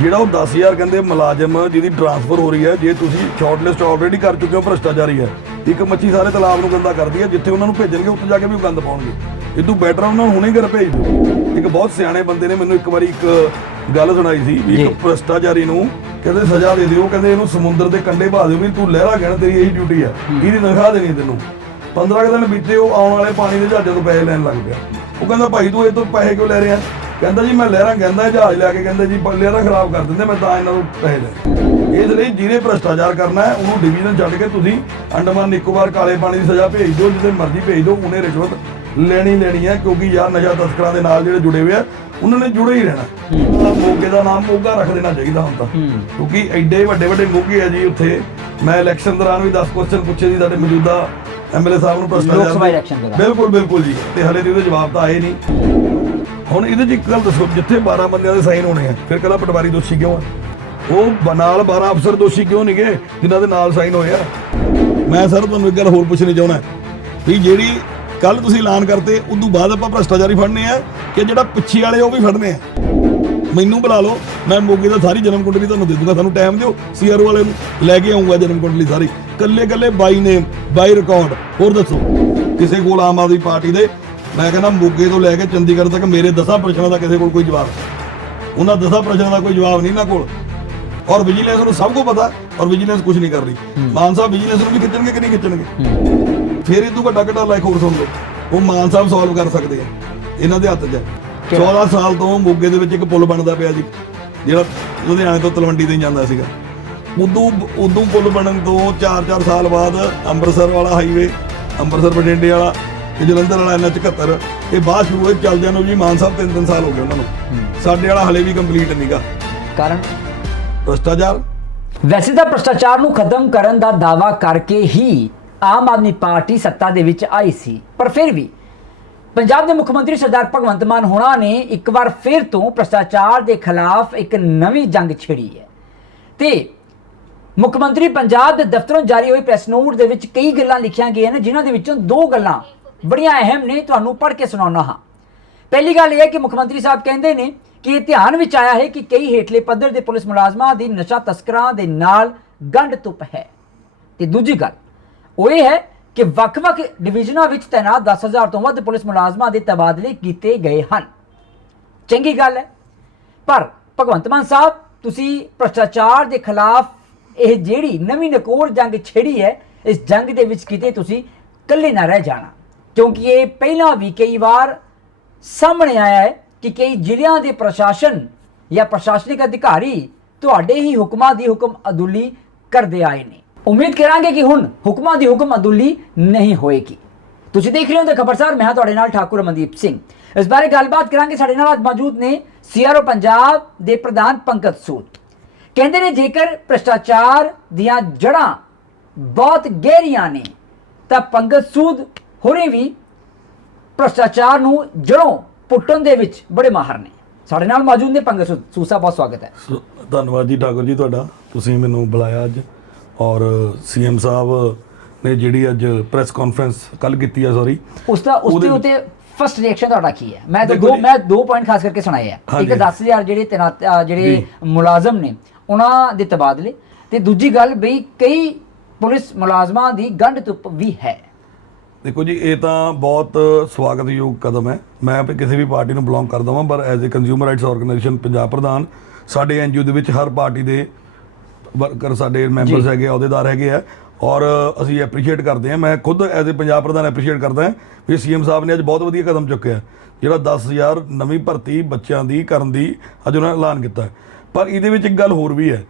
ਜਿਹੜਾ ਉਹ 10000 ਕਹਿੰਦੇ ਮੁਲਾਜ਼ਮ ਜਿਹਦੀ ਟਰਾਂਸਫਰ ਹੋ ਰਹੀ ਹੈ ਜੇ ਤੁਸੀਂ ਸ਼ਾਰਟਲਿਸਟ ਆਲਰੇਡੀ ਕਰ ਚੁੱਕੇ ਹੋ ਭ੍ਰਸ਼ਟਾਚਾਰੀ ਹੈ। ਇੱਕ ਮੱਛੀ ਸਾਰੇ ਤਲਾਬ ਨੂੰ ਗੰਦਾ ਕਰਦੀ ਹੈ ਜਿੱਥੇ ਉਹਨਾਂ ਨੂੰ ਭੇਜਣਗੇ ਉੱਥੇ ਜਾ ਕੇ ਵੀ ਉਹ ਗੰਦ ਪਾਉਣਗੇ। ਇਦੋਂ ਬੈਟਰ ਉਹਨਾਂ ਨੂੰ ਹੁਣੇ ਘਰ ਭੇਜ ਦਿਓ। ਇੱਕ ਬਹੁਤ ਸਿਆਣੇ ਬੰਦੇ ਨੇ ਮੈਨੂੰ ਇੱਕ ਵਾਰੀ ਇੱਕ ਗੱਲ ਸੁਣਾਈ ਸੀ ਵੀ। ਇੱਕ ਭ੍ਰਸ਼ਟਾਚਾਰੀ ਨੂੰ ਕਹਿੰਦੇ ਸਜ਼ਾ ਦੇ ਦਿਓ ਕਹਿੰਦੇ ਇਹਨੂੰ ਸਮੁੰਦਰ ਦੇ ਕੰਢੇ ਭਾ ਦਿਓ ਵੀ ਤੂੰ ਲਹਿਰਾ ਕਹਿਣਾ ਤੇਰੀ ਇਹੀ ਡਿਊਟੀ ਹੈ। ਇਹਦੀ ਤਨਖਾਹ ਦੇਣੀ ਤੈਨੂੰ। 15 ਕੁ ਦਿਨ ਬੀਤੇ ਉਹ ਆਉਣ ਵਾਲੇ ਪਾਣੀ ਦੇ ਜਹਾਜ਼ਾਂ ਤੋਂ ਪੈਸੇ ਲੈਣ ਲੱਗ ਪਿਆ। ਉਹ ਕਹਿੰਦਾ ਭਾਈ ਤੂੰ ਇਹ ਤੋਂ ਪੈਸੇ ਕਿਉਂ ਲੈ ਰਿਹਾ? ਕਹਿੰਦਾ ਜੀ ਮੈਂ ਲਹਿਰਾਂ ਕਹਿੰਦਾ ਜਹਾਜ਼ ਲੈ ਕੇ ਕਹਿੰਦਾ ਜੀ ਲਹਿਰਾਂ ਖਰਾਬ ਕਰ ਦਿੰਦੇ ਮੈਂ ਤਾਂ ਇਹਨਾਂ ਨੂੰ ਪੈਸੇ ਲੈ ਇਸ ਲਈ ਜਿਹਨੇ ਭ੍ਰਸ਼ਟਾਚਾਰ ਕਰਨਾ ਹੈ ਉਹਨੂੰ ਡਿਵੀਜ਼ਨ ਛੱਡ ਕੇ ਤੁਸੀਂ ਅੰਡਮਾਨ ਨਿਕੋਬਾਰ ਕਾਲੇ ਪਾਣੀ ਦੀ ਸਜ਼ਾ ਭੇਜ ਦਿਓ ਜਿੱਥੇ ਮਰਜ਼ੀ ਭੇਜ ਦਿਓ ਉਹਨੇ ਰਿਸ਼ਵਤ ਲੈਣੀ ਲੈਣੀ ਹੈ ਕਿਉਂਕਿ ਯਾਰ ਨਸ਼ਾ ਤਸਕਰਾਂ ਦੇ ਨਾਲ ਜਿਹੜੇ ਜੁੜੇ ਹੋਏ ਆ ਉਹਨਾਂ ਨੇ ਜੁੜੇ ਹੀ ਰਹਿਣਾ। ਮੋਗੇ ਦਾ ਨਾਮ ਮੋਗਾ ਰੱਖ ਦੇਣਾ ਚਾਹੀਦਾ ਹੁਣ ਤਾਂ ਕਿਉਂਕਿ ਐਡੇ ਵੱਡੇ ਵੱਡੇ ਮੋਗੇ ਆ ਜੀ ਉੱਥੇ। ਮੈਂ ਇਲੈਕਸ਼ਨ ਦੌਰਾਨ ਵੀ 10 ਕੁਐਸਚਨ ਪੁੱਛੇ ਸੀ ਸਾਡੇ ਮੌਜੂਦਾ ਐਮਐਲਏ ਸਾਹਿਬ ਨੂੰ ਭ੍ਰਸ਼ਟਾਚਾਰ ਲੋਕ ਸਭਾ ਦੇ। election ਦੌਰਾਨ। ਬਿਲਕੁਲ ਬਿਲਕੁਲ ਜੀ। ਤੇ ਹਲੇ ਤੇ ਉਹਦੇ ਜਵਾਬ ਤਾਂ ਆਏ ਨਹੀਂ। ਹੁਣ ਇਹਦੇ 'ਚ ਇੱਕ ਗੱਲ ਦੱਸੋ ਜਿੱਥੇ 12 ਬੰਦਿਆਂ ਦੇ ਸਾਈਨ ਹੋਣੇ ਆ ਫਿਰ ਕੱਲਾ ਪਟਵਾਰੀ ਦੋਸ਼ੀ ਕਿਉਂ ਆ? ਉਹ ਬ- ਨਾਲ 12 ਅਫਸਰ ਦੋਸ਼ੀ ਕਿਉਂ ਨਹੀਂ ਗਏ ਜਿਨ੍ਹਾਂ ਦੇ ਨਾਲ ਸਾਈਨ ਹੋਏ ਆ? ਮੈਂ ਸਰ ਤੁਹਾਨੂੰ ਇੱਕ ਗੱਲ ਹੋਰ ਪੁੱਛਣੀ ਚਾਹੁੰਦਾ। ਵੀ ਜਿਹੜੀ ਕੱਲ ਤੁਸੀਂ ਐਲਾਨ ਕਰਤੇ ਉਦੋਂ ਬਾਅਦ ਆਪਾਂ ਭ੍ਰਸ਼ਟਾਚਾਰੀ ਫੜਨੇ ਆ ਕਿ ਜਿਹੜਾ ਪਿੱਛੇ ਵਾਲੇ ਉਹ ਵੀ ਫੜਨੇ ਆ? ਮੈਨੂੰ ਬੁਲਾ ਲਓ ਮੈਂ ਮੋਗੇ ਦਾ ਸਾਰੀ ਜਨਮ ਕੁੰਡਲੀ ਤੁਹਾਨੂੰ ਦੇ ਦੂੰਗਾ। ਸਾਨੂੰ ਟਾਈਮ ਦਿਓ ਸੀਆਰਓ ਵਾਲੇ ਨੂੰ ਲੈ ਕੇ ਆਉਂਗਾ ਜਨਮ ਕੁੰਡਲੀ ਸਾਰੀ। ਕੱਲੇ ਕੱਲੇ ਬਾਈ ਨੇਮ ਬਾਈ ਰਿਕਾਰਡ ਹੋਰ ਦੱਸੋ? ਕਿਸੇ ਕੋਲ ਆਮ ਆਦਮੀ ਪਾਰਟੀ ਦੇ ਮੈਂ ਕਹਿੰਦਾ ਮੋਗੇ ਤੋਂ ਲੈ ਕੇ ਚੰਡੀਗੜ੍ਹ ਤੱਕ ਮੇਰੇ 10 ਪ੍ਰਸ਼ਨਾਂ ਦਾ ਕਿਸੇ ਕੋਲ ਕੋਈ ਜਵਾਬ ਨਹੀਂ। ਉਹਨਾਂ 10 ਪ੍ਰਸ਼ਨਾਂ ਦਾ ਕੋਈ ਜਵਾਬ ਨਹੀਂ ਨਾ ਕੋਲ। ਔਰ ਵਿਜੀਲੈਂਸ ਨੂੰ ਸਭ ਕੁਝ ਪਤਾ ਔਰ ਵਿਜੀਲੈਂਸ ਕੁਝ ਨਹੀਂ ਕਰ ਰਹੀ ਮਾਨ ਸਾਹਿਬ ਵਿਜੀਲੈਂਸ ਨੂੰ ਵੀ ਖਿੱਚਣਗੇ ਕਿ ਨਹੀਂ ਖਿੱਚਣਗੇ? ਫਿਰ ਇਹ ਤੋਂ ਵੱਡਾ ਘਟਾ ਲਾਇਕ ਹੋਰ ਸੁਣ ਲਓ। ਉਹ ਮਾਨ ਸਾਹਿਬ ਸੋਲਵ ਕਰ ਸਕਦੇ ਆ। ਇਹਨਾਂ ਦੇ ਹੱਥ 'ਚ ਹੈ। 14 ਸਾਲ ਤੋਂ ਮੋਗੇ ਦੇ ਵਿੱਚ ਇੱਕ ਪੁਲ ਬਣਦਾ ਪਿਆ ਜੀ ਜਿਹੜਾ ਲੁਧਿਆਣੇ ਤੋਂ ਤਲਵੰਡੀ ਤੇ ਜਾਂਦਾ ਸੀਗਾ। ਉਦੋਂ ਉਦੋਂ ਪੁਲ ਬਣਨ ਤੋਂ 4-4 ਸਾਲ ਬਾਅਦ ਅੰਮ੍ਰਿਤਸਰ ਵਾਲਾ ਹਾਈਵੇ ਅੰਮ੍ਰਿਤਸਰ ਬਠਿੰਡੇ ਵਾਲਾ ਤੇ ਜਲੰਧਰ ਵਾਲਾ ਐਨਐਚ 71 ਇਹ ਬਾਅਦ ਸ਼ੁਰੂ ਹੋਏ ਚੱਲਦਿਆਂ ਨੂੰ ਜੀ ਮਾਨ ਸਾਹਿਬ ਤਿੰਨ ਤਿੰਨ ਸਾਲ ਹੋ ਗਏ ਉਹਨਾਂ ਨੂੰ। ਸਾਡੇ ਵਾਲਾ ਹਲੇ ਵੀ ਕੰਪਲੀਟ ਨਹੀਂਗਾ ਕਾਰਨ? ਭ੍ਰਸ਼ਟਾਚਾਰ। ਵੈਸੇ ਤਾਂ ਭ੍ਰਸ਼ਟਾਚਾਰ ਨੂੰ ਖਤਮ ਕਰਨ ਦਾ ਦਾਵਾ ਕਰਕੇ ਹੀ ਆਮ ਆਦਮੀ ਪਾਰਟੀ ਸੱਤਾ ਦੇ ਵਿੱਚ ਆਈ ਸੀ ਪਰ ਫਿਰ ਵੀ ਪੰਜਾਬ ਦੇ ਮੁੱਖ ਮੰਤਰੀ ਸਰਦਾਰ ਭਗਵੰਤ ਮਾਨ ਹੋਣਾ ਨੇ ਇੱਕ ਵਾਰ ਫਿਰ ਤੋਂ ਭ੍ਰਸ਼ਟਾਚਾਰ ਦੇ ਖਿਲਾਫ ਇੱਕ ਨਵੀਂ ਜੰਗ ਛੇੜੀ ਹੈ। ਤੇ ਮੁੱਖ ਮੰਤਰੀ ਪੰਜਾਬ ਦੇ ਦਫ਼ਤਰੋਂ ਜਾਰੀ ਹੋਈ ਪ੍ਰੈਸ ਨੋਟ ਦੇ ਵਿੱਚ ਕਈ ਗੱਲਾਂ ਲਿਖੀਆਂ ਗਈਆਂ ਨੇ, ਜਿਨ੍ਹਾਂ ਦੇ ਵਿੱਚੋਂ ਦੋ ਗੱਲਾਂ ਬੜੀਆਂ ਅਹਿਮ ਨੇ, ਤੁਹਾਨੂੰ ਪੜ੍ਹ ਕੇ ਸੁਣਾਉਣਾ ਹਾਂ। ਪਹਿਲੀ ਗੱਲ ਇਹ ਹੈ ਕਿ ਮੁੱਖ ਮੰਤਰੀ ਸਾਹਿਬ ਕਹਿੰਦੇ ਨੇ ਕਿ ਇਹ ਧਿਆਨ ਵਿੱਚ ਆਇਆ ਹੈ ਕਿ ਕਈ ਹੇਠਲੇ ਪੱਧਰ ਦੇ ਪੁਲਿਸ ਮੁਲਾਜ਼ਮਾਂ ਦੀ ਨਸ਼ਾ ਤਸਕਰਾਂ ਦੇ ਨਾਲ ਗੰਢ ਤੁਪ ਹੈ। ਤੇ ਦੂਜੀ ਗੱਲ, ਉਹ ਇਹ ਹੈ ਕਿ ਵੱਖ-ਵੱਖ ਡਿਵੀਜ਼ਨਾਂ ਵਿੱਚ ਤੈਨਾਤ 10000 ਤੋਂ ਵੱਧ ਪੁਲਿਸ ਮੁਲਾਜ਼ਮਾਂ ਦੇ ਤਬਾਦਲੇ ਕੀਤੇ ਗਏ ਹਨ। ਚੰਗੀ ਗੱਲ ਹੈ। ਪਰ ਭਗਵੰਤ ਮਾਨ ਸਾਹਿਬ, ਤੁਸੀਂ ਭ੍ਰਸ਼ਟਾਚਾਰ ਦੇ ਖਿਲਾਫ ਇਹ ਜਿਹੜੀ ਨਵੀਂ ਨਕੋਰ ਜੰਗ ਛੇੜੀ ਹੈ, ਇਸ ਜੰਗ ਦੇ ਵਿੱਚ ਕਿਤੇ ਤੁਸੀਂ ਇਕੱਲੇ ਨਾ ਰਹਿ ਜਾਣਾ। ਕਿਉਂਕਿ ਇਹ ਪਹਿਲਾਂ ਵੀ ਕਈ ਵਾਰ ਸਾਹਮਣੇ ਆਇਆ ਹੈ ਕਿ ਕਈ ਜ਼ਿਲ੍ਹਿਆਂ ਦੇ ਪ੍ਰਸ਼ਾਸਨ ਜਾਂ ਪ੍ਰਸ਼ਾਸਨਿਕ ਅਧਿਕਾਰੀ ਤੁਹਾਡੇ ਹੀ ਹੁਕਮਾਂ ਦੀ ਹੁਕਮ ਅਦੁੱਲੀ ਕਰਦੇ ਆਏ ਨੇ। ਉਮੀਦ ਕਰਾਂਗੇ ਕਿ ਹੁਣ ਹੁਕਮਾਂ ਦੀ ਹੁਕਮ ਅਦੁੱਲੀ ਨਹੀਂ ਹੋਏਗੀ। ਤੁਸੀਂ ਦੇਖ ਰਹੇ ਹੋ ਤਾਂ ਖਬਰਸਾਰ, ਮੈਂ ਹਾਂ ਤੁਹਾਡੇ ਨਾਲ ਠਾਕੁਰ ਮਨਦੀਪ ਸਿੰਘ। ਇਸ ਬਾਰੇ ਗੱਲਬਾਤ ਕਰਾਂਗੇ। ਸਾਡੇ ਨਾਲ ਅੱਜ ਮੌਜੂਦ ਨੇ ਸੀਆਰਓ ਪੰਜਾਬ ਦੇ ਪ੍ਰਧਾਨ ਪੰਕਜ ਸੂਦ। ਕਹਿੰਦੇ ਨੇ, ਜੇਕਰ ਭ੍ਰਸ਼ਟਾਚਾਰ ਦੀਆਂ ਜੜ੍ਹਾਂ ਬਹੁਤ ਗਹਿਰੀਆਂ ਨੇ, ਤਾਂ ਪੰਗਤ ਸੂਦ ਹੋਰੇ ਵੀ ਭ੍ਰਸ਼ਟਾਚਾਰ ਨੂੰ ਜੜੋਂ ਪੁੱਟਣ ਦੇ ਵਿੱਚ ਬੜੇ ਮਾਹਰ ਨੇ। ਸਾਡੇ ਨਾਲ ਮੌਜੂਦ ਨੇ ਪੰਗਤ ਸੂਦ। ਸੂਸਾ ਬਹੁਤ ਸਵਾਗਤ ਹੈ। ਧੰਨਵਾਦ ਜੀ, ਠਾਕੁਰ ਜੀ ਤੁਹਾਡਾ। ਤੁਸੀਂ ਮੈਨੂੰ ਬੁਲਾਇਆ ਅੱਜ। ਔਰ ਸੀਐਮ ਸਾਹਿਬ ਨੇ ਜਿਹੜੀ ਅੱਜ ਪ੍ਰੈਸ ਕਾਨਫਰੰਸ ਕੱਲ ਕੀਤੀ ਆ ਸੌਰੀ ਉਸ ਦਾ ਉਸ ਦੇ ਉਤੇ ਫਸਟ ਰਿਐਕਸ਼ਨ ਤੁਹਾਡਾ ਕੀ ਹੈ? ਮੈਂ ਤਾਂ ਦੋ ਮੈਂ ਦੋ ਪੁਆਇੰਟ ਖਾਸ ਕਰਕੇ ਸੁਣਾਏ ਆ। ਇੱਕ 10000 ਜਿਹੜੇ ਤੈਨਾਤ ਜਿਹੜੇ। ਮੁਲਾਜ਼ਮ ਨੇ ਉਹਨਾਂ ਦੇ ਤਬਾਦਲੇ। ਤੇ ਦੂਜੀ ਗੱਲ ਬਈ ਕਈ ਪੁਲਿਸ ਮੁਲਾਜ਼ਮਾਂ ਦੀ ਗੰਢ ਤੁਪ ਵੀ ਹੈ। ਦੇਖੋ ਜੀ ਇਹ ਤਾਂ ਬਹੁਤ ਸਵਾਗਤਯੋਗ ਕਦਮ ਹੈ। ਮੈਂ ਵੀ ਕਿਸੇ ਵੀ ਪਾਰਟੀ ਨੂੰ ਬਿਲੋਂਗ ਕਰਦਾ ਹਾਂ ਪਰ as a consumer rights organisation Punjab ਪ੍ਰਧਾਨ ਸਾਡੇ ਐਨਜੀਓ ਦੇ ਵਿੱਚ ਹਰ ਪਾਰਟੀ ਦੇ ਵਰਕਰ ਸਾਡੇ ਮੈਂਬਰਸ। ਹੈਗੇ ਆ, ਅਹੁਦੇਦਾਰ ਹੈਗੇ ਆ। ਔਰ ਅਸੀਂ ਐਪਰੀਸ਼ੀਏਟ ਕਰਦੇ ਹਾਂ। ਮੈਂ ਖੁਦ ਐਜ਼ ਅ ਪੰਜਾਬ ਪ੍ਰਧਾਨ ਐਪਰੀਸ਼ੀਏਟ ਕਰਦਾ ਹਾਂ ਵੀ ਸੀਐਮ ਸਾਹਿਬ ਨੇ ਅੱਜ ਬਹੁਤ ਵਧੀਆ ਕਦਮ ਚੁੱਕਿਆ ਜਿਹੜਾ 10000 ਨਵੀਂ ਭਰਤੀ ਬੱਚਿਆਂ ਦੀ, ਕਰਨ ਦੀ ਅੱਜ ਉਹਨਾਂ ਨੇ ਐਲਾਨ ਕੀਤਾ ਪਰ ਇਹਦੇ ਵਿੱਚ ਇੱਕ ਗੱਲ ਹੋਰ ਵੀ ਹੈ,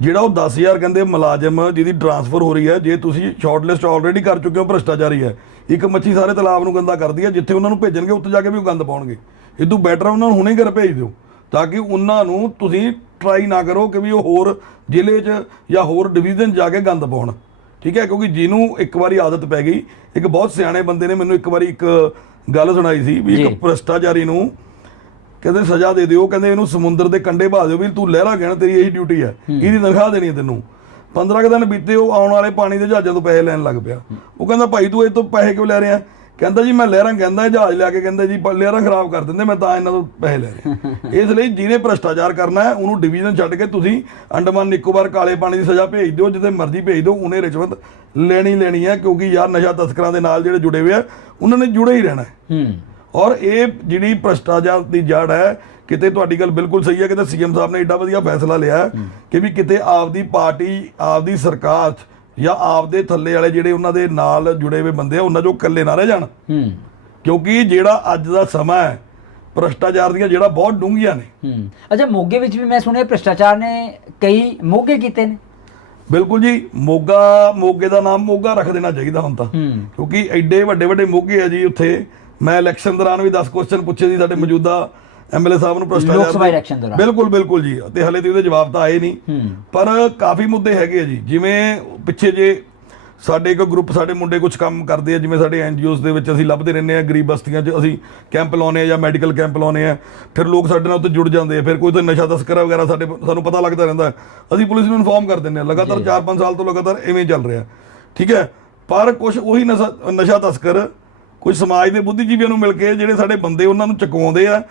ਜਿਹੜਾ ਉਹ 10000 ਕਹਿੰਦੇ ਮੁਲਾਜ਼ਮ ਜਿਹਦੀ ਟਰਾਂਸਫਰ ਹੋ ਰਹੀ ਹੈ, ਜੇ ਤੁਸੀਂ ਸ਼ਾਰਟਲਿਸਟ ਆਲਰੇਡੀ ਕਰ ਚੁੱਕੇ ਹੋ, ਭ੍ਰਸ਼ਟਾਚਾਰੀ ਹੈ, ਇੱਕ ਮੱਛੀ ਸਾਰੇ ਤਲਾਬ ਨੂੰ ਗੰਦਾ ਕਰਦੀ ਹੈ, ਜਿੱਥੇ ਉਹਨਾਂ ਨੂੰ ਭੇਜਣਗੇ, ਉੱਥੇ ਜਾ ਕੇ ਵੀ ਉਹ ਗੰਦ ਪਾਉਣਗੇ। ਇਦੋਂ ਬੈਟਰ ਉਹਨਾਂ ਨੂੰ ਹੁਣੇ ਘਰ ਭੇਜ ਦਿਓ, ਤਾਂ ਕਿ ਉਹਨਾਂ ਨੂੰ ਤੁਸੀਂ ਟਰਾਈ ਨਾ ਕਰੋ ਕਿ ਵੀ ਉਹ ਹੋਰ ਜ਼ਿਲ੍ਹੇ 'ਚ ਜਾਂ ਹੋਰ ਡਿਵੀਜ਼ਨ ਜਾ ਕੇ ਗੰਦ ਪਾਉਣ। ਠੀਕ ਹੈ ਕਿਉਂਕਿ ਜਿਹਨੂੰ ਇੱਕ ਵਾਰੀ ਆਦਤ ਪੈ ਗਈ। ਇੱਕ ਬਹੁਤ ਸਿਆਣੇ ਬੰਦੇ ਨੇ ਮੈਨੂੰ ਇੱਕ ਵਾਰੀ ਇੱਕ ਗੱਲ ਸੁਣਾਈ ਸੀ ਵੀ। ਇੱਕ ਭ੍ਰਸ਼ਟਾਚਾਰੀ ਨੂੰ ਕਹਿੰਦੇ ਸਜ਼ਾ ਦੇ ਦਿਓ ਕਹਿੰਦੇ ਇਹਨੂੰ ਸਮੁੰਦਰ ਦੇ ਕੰਢੇ ਭਾ ਦਿਓ ਵੀ ਤੂੰ ਲਹਿਰਾ ਕਹਿਣਾ ਤੇਰੀ ਇਹੀ ਡਿਊਟੀ ਹੈ। ਇਹਦੀ ਤਨਖਾਹ ਦੇਣੀ ਹੈ ਤੈਨੂੰ? 15 ਕੁ ਦਿਨ ਬੀਤੇ ਉਹ ਆਉਣ ਵਾਲੇ ਪਾਣੀ ਦੇ ਜਹਾਜ਼ਾਂ ਤੋਂ ਪੈਸੇ ਲੈਣ ਲੱਗ ਪਿਆ। ਉਹ ਕਹਿੰਦਾ ਭਾਈ ਤੂੰ ਇਹ ਤੋਂ ਪੈਸੇ ਕਿਉਂ ਲੈ ਰਿਹਾ? ਕਹਿੰਦਾ ਜੀ ਮੈਂ ਲਹਿਰਾਂ ਕਹਿੰਦਾ ਜਹਾਜ਼ ਲਿਆ ਕੇ ਕਹਿੰਦਾ ਜੀ ਲਹਿਰਾਂ ਖਰਾਬ ਕਰ ਦਿੰਦੇ ਮੈਂ ਤਾਂ ਇਹਨਾਂ ਤੋਂ ਪੈਸੇ ਲੈ ਰਿਹਾ। ਇਸ ਲਈ ਜਿਹਨੇ ਭ੍ਰਸ਼ਟਾਚਾਰ ਕਰਨਾ ਹੈ ਉਹਨੂੰ ਡਿਵੀਜ਼ਨ ਛੱਡ ਕੇ ਤੁਸੀਂ ਅੰਡਮਾਨ ਨਿਕੋਬਾਰ ਕਾਲੇ ਪਾਣੀ ਦੀ ਸਜ਼ਾ ਭੇਜ ਦਿਓ ਜਿੱਥੇ ਮਰਜ਼ੀ ਭੇਜ ਦਿਓ ਉਹਨੇ ਰਿਸ਼ਵਤ ਲੈਣੀ ਲੈਣੀ ਹੈ ਕਿਉਂਕਿ ਯਾਰ ਨਸ਼ਾ ਤਸਕਰਾਂ ਦੇ ਨਾਲ ਜਿਹੜੇ ਜੁੜੇ ਹੋਏ ਆ ਉਹਨਾਂ ਨੇ ਜੁੜੇ ਹੀ ਰਹਿਣਾ ਹੈ। ਔਰ ਇਹ ਜਿਹੜੀ ਭ੍ਰਸ਼ਟਾਚਾਰ ਦੀ ਜੜ ਹੈ ਕਿਤੇ ਤੁਹਾਡੀ ਗੱਲ ਬਿਲਕੁਲ ਸਹੀ ਹੈ ਕਿਤੇ ਸੀਐਮ ਸਾਹਿਬ ਨੇ ਏਡਾ ਵਧੀਆ ਫੈਸਲਾ ਲਿਆ ਕਿ ਵੀ ਕਿਤੇ ਆਪਦੀ ਪਾਰਟੀ ਆਪਦੀ ਸਰਕਾਰ ਜਾਂ ਆਪਦੇ ਥੱਲੇ ਵਾਲੇ ਜਿਹੜੇ ਉਹਨਾਂ ਦੇ ਨਾਲ ਜੁੜੇ ਹੋਏ ਬੰਦੇ ਆ ਉਹਨਾਂ ਚੋਂ ਇਕੱਲੇ ਨਾ ਰਹਿ ਜਾਣ। ਹੂੰ। ਕਿਉਂਕਿ ਜਿਹੜਾ ਅੱਜ ਦਾ ਸਮਾਂ ਹੈ ਭ੍ਰਸ਼ਟਾਚਾਰ ਦੀਆਂ ਜਿਹੜਾ ਬਹੁਤ ਡੂੰਘੀਆਂ ਨੇ। ਹੂੰ। ਅੱਛਾ ਮੋਗੇ ਵਿੱਚ ਵੀ ਮੈਂ ਸੁਣਿਆ ਭ੍ਰਿਸ਼ਟਾਚਾਰ ਨੇ ਕਈ ਮੋਗੇ ਕੀਤੇ ਨੇ। ਬਿਲਕੁਲ ਜੀ ਮੋਗਾ ਮੋਗੇ ਦਾ ਨਾਮ ਮੋਗਾ ਰੱਖ ਦੇਣਾ ਚਾਹੀਦਾ ਹੁਣ ਤਾਂ। ਕਿਉਂਕਿ ਐਡੇ ਵੱਡੇ ਵੱਡੇ ਮੋਗੇ ਆ ਜੀ ਉੱਥੇ। ਮੈਂ ਇਲੈਕਸ਼ਨ ਦੌਰਾਨ ਵੀ 10 ਕੁਐਸਚਨ ਪੁੱਛੇ ਸੀ ਸਾਡੇ ਮੌਜੂਦਾ ਐਮਐਲਏ ਸਾਹਿਬ ਨੂੰ ਭ੍ਰਸ਼ਟਾਚਾਰ ਲੋਕ ਸਭਾ election ਦੌਰਾਨ। ਬਿਲਕੁਲ ਬਿਲਕੁਲ ਜੀ। ਤੇ ਹਲੇ ਤੇ ਉਹਦੇ ਜਵਾਬ ਤਾਂ ਆਏ ਨਹੀਂ। ਪਰ ਕਾਫੀ ਮੁੱਦੇ ਹੈਗੇ ਆ ਜੀ। ਜਿਵੇਂ ਪਿੱਛੇ ਜੇ ਸਾਡੇ ਇੱਕ ਗਰੁੱਪ ਸਾਡੇ ਮੁੰਡੇ ਕੁਝ ਕੰਮ ਕਰਦੇ ਆ ਜਿਵੇਂ ਸਾਡੇ ਐਨਜੀਓਸ ਦੇ ਵਿੱਚ ਅਸੀਂ ਲੱਭਦੇ ਰਹਿੰਦੇ ਆ ਗਰੀਬ ਬਸਤੀਆਂ 'ਚ ਅਸੀਂ ਕੈਂਪ ਲਾਉਨੇ ਆ ਜਾਂ ਮੈਡੀਕਲ ਕੈਂਪ ਲਾਉਨੇ ਆ। ਫਿਰ ਲੋਕ ਸਾਡੇ ਨਾਲ ਉੱਤੇ ਜੁੜ ਜਾਂਦੇ ਆ। ਫਿਰ ਕੋਈ ਤਾਂ ਨਸ਼ਾ ਤਸਕਰ ਵਗੈਰਾ ਸਾਡੇ ਸਾਨੂੰ ਪਤਾ ਲੱਗਦਾ ਰਹਿੰਦਾ। ਅਸੀਂ ਪੁਲਿਸ ਨੂੰ ਇਨਫੋਰਮ ਕਰ ਦਿੰਦੇ ਆ। ਲਗਾਤਾਰ 4-5 ਸਾਲ ਤੋਂ ਲਗਾਤਾਰ ਐਵੇਂ ਚੱਲ ਰਿਹਾ। ਠੀਕ ਹੈ? ਪਰ ਕੁਝ ਉਹੀ ਨਸ਼ਾ ਨਸ਼ਾ ਤਸਕਰ ਕੁਝ ਸਮਾਜ ਦੇ ਬੁੱਧੀਜੀਵੀਆਂ ਨੂੰ ਮਿਲ ਕੇ ਜਿਹੜੇ ਸਾਡੇ ਬੰਦੇ ਉਹਨਾਂ ਨੂੰ ਚੁਕਵਾਉਂਦੇ ਆ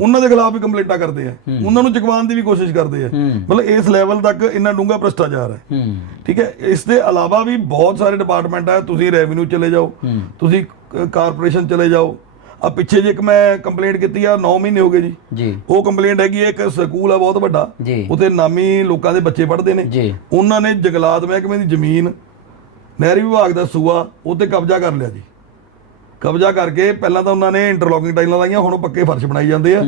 ਉਹਨਾਂ ਦੇ ਖਿਲਾਫ ਵੀ ਕੰਪਲੇਂਟਾਂ ਕਰਦੇ ਆ। ਉਹਨਾਂ ਨੂੰ ਚੁਕਵਾਉਣ ਦੀ ਵੀ ਕੋਸ਼ਿਸ਼ ਕਰਦੇ ਆ। ਮਤਲਬ ਇਸ ਲੈਵਲ ਤੱਕ ਇੰਨਾ ਡੂੰਘਾ ਭ੍ਰਸ਼ਟਾਚਾਰ ਹੈ। ਠੀਕ ਹੈ? ਇਸ ਦੇ ਇਲਾਵਾ ਵੀ ਬਹੁਤ ਸਾਰੇ ਡਿਪਾਰਟਮੈਂਟ ਹੈ ਤੁਸੀਂ ਰੈਵਨਿਊ ਚਲੇ ਜਾਓ ਤੁਸੀਂ ਕਾਰਪੋਰੇਸ਼ਨ ਚਲੇ ਜਾਓ। ਆ ਪਿੱਛੇ ਜੇ ਇੱਕ ਮੈਂ ਕੰਪਲੇਂਟ ਕੀਤੀ ਆ 9 ਮਹੀਨੇ ਹੋ ਗਏ ਜੀ। ਜੀ। ਉਹ ਕੰਪਲੇਂਟ ਹੈਗੀ ਇੱਕ ਸਕੂਲ ਆ ਬਹੁਤ ਵੱਡਾ। ਉਤੇ ਨਾਮੀ ਲੋਕਾਂ ਦੇ ਬੱਚੇ ਪੜ੍ਹਦੇ ਨੇ। ਉਹਨਾਂ ਨੇ ਜੰਗਲਾਤ ਮਹਿਕਮੇ ਦੀ ਜ਼ਮੀਨ ਨਹਿਰੀ ਵਿਭਾਗ ਦਾ ਸੂਆ ਉੱਤੇ ਕਬਜ਼ਾ ਕਰ ਲਿਆ ਜੀ। ਕਬਜ਼ਾ ਕਰਕੇ ਪਹਿਲਾਂ ਤਾਂ ਉਹਨਾਂ ਨੇ ਇੰਟਰਲੋਕਿੰਗ ਟਾਈਲਾਂ ਲਾਈਆਂ ਹੁਣ ਉਹ ਪੱਕੇ ਫਰਸ਼ ਬਣਾਈ ਜਾਂਦੇ ਆ।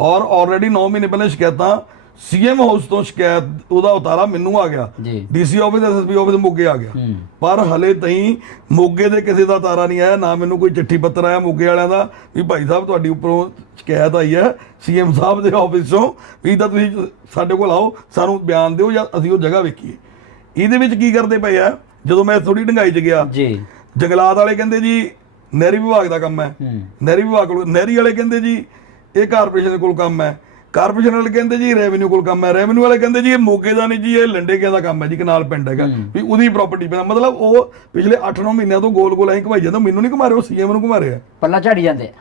ਔਰ ਆਲਰੇਡੀ 9 ਮਹੀਨੇ ਪਹਿਲਾਂ ਸ਼ਿਕਾਇਤਾਂ ਸੀਐਮ ਹਾਊਸ ਤੋਂ ਸ਼ਿਕਾਇਤ ਉਹਦਾ ਉਤਾਰਾ ਮੈਨੂੰ ਆ ਗਿਆ। ਡੀਸੀ ਆਫਿਸ ਐਸਐਸਪੀ ਆਫਿਸ ਮੋਗੇ ਆ ਗਿਆ। ਪਰ ਹਲੇ ਤਾਈਂ ਮੋਗੇ ਦੇ ਕਿਸੇ ਦਾ ਤਾਰਾ ਨਹੀਂ ਆਇਆ ਨਾ ਮੈਨੂੰ ਕੋਈ ਚਿੱਠੀ ਪੱਤਰ ਆਇਆ ਮੋਗੇ ਵਾਲਿਆਂ ਦਾ ਵੀ ਭਾਈ ਸਾਹਿਬ ਤੁਹਾਡੀ ਉੱਪਰੋਂ ਸ਼ਿਕਾਇਤ ਆਈ ਹੈ ਸੀਐਮ ਸਾਹਿਬ ਦੇ ਆਫਿਸ ਤੋਂ ਵੀ ਤਾਂ ਤੁਸੀਂ ਸਾਡੇ ਕੋਲ ਆਓ ਸਾਨੂੰ ਬਿਆਨ ਦਿਓ ਜਾਂ ਅਸੀਂ ਉਹ ਜਗ੍ਹਾ ਵੇਖੀਏ। ਇਹਦੇ ਵਿੱਚ ਕੀ ਕਰਦੇ ਪਏ ਆ? ਜਦੋਂ ਮੈਂ ਥੋੜੀ ਢੰਗਾਈ 'ਚ ਗਿਆ ਜੀ। ਜੰਗਲਾਤ ਵਾਲੇ ਕਹਿੰਦੇ ਜੀ ਨਹਿਰੀ ਵਿਭਾਗ ਦਾ ਕੰਮ ਹੈ। ਨਹਿਰੀ ਵਿਭਾਗ ਕੋਲ ਨਹਿਰੀ ਵਾਲੇ ਕਹਿੰਦੇ ਜੀ ਇਹ ਕਾਰਪੋਰੇਸ਼ਨ ਕੋਲ ਕੰਮ ਹੈ। ਕਾਰਪੋਰੇਸ਼ਨ ਵਾਲੇ ਕਹਿੰਦੇ ਜੀ ਰੈਵਨਿਊ ਕੋਲ ਕੰਮ ਹੈ। ਰੈਵਨਿਊ ਵਾਲੇ ਕਹਿੰਦੇ ਜੀ ਇਹ ਮੋਗੇ ਦਾ ਨਹੀਂ ਜੀ ਇਹ ਲੰਡੇਕਿਆਂ ਦਾ ਕੰਮ ਹੈ ਜੀ ਕਨਾਲ ਪਿੰਡ ਹੈਗਾ। ਵੀ ਉਹਦੀ ਪ੍ਰਾਪਰਟੀ ਪੈਂਦਾ ਮਤਲਬ ਉਹ ਪਿਛਲੇ 8-9 ਮਹੀਨਿਆਂ ਤੋਂ ਗੋਲ ਗੋਲ ਐਂ ਘਵਾਈ ਜਾਂਦਾ ਮੈਨੂੰ ਨਹੀਂ ਘਮਾ ਰਿਹਾ ਉਹ ਸੀਐਮ ਨੂੰ ਘਮਾ ਰਿਹਾ। ਪੱਲਾ ਝਾੜੀ ਜਾਂਦੇ ਆ।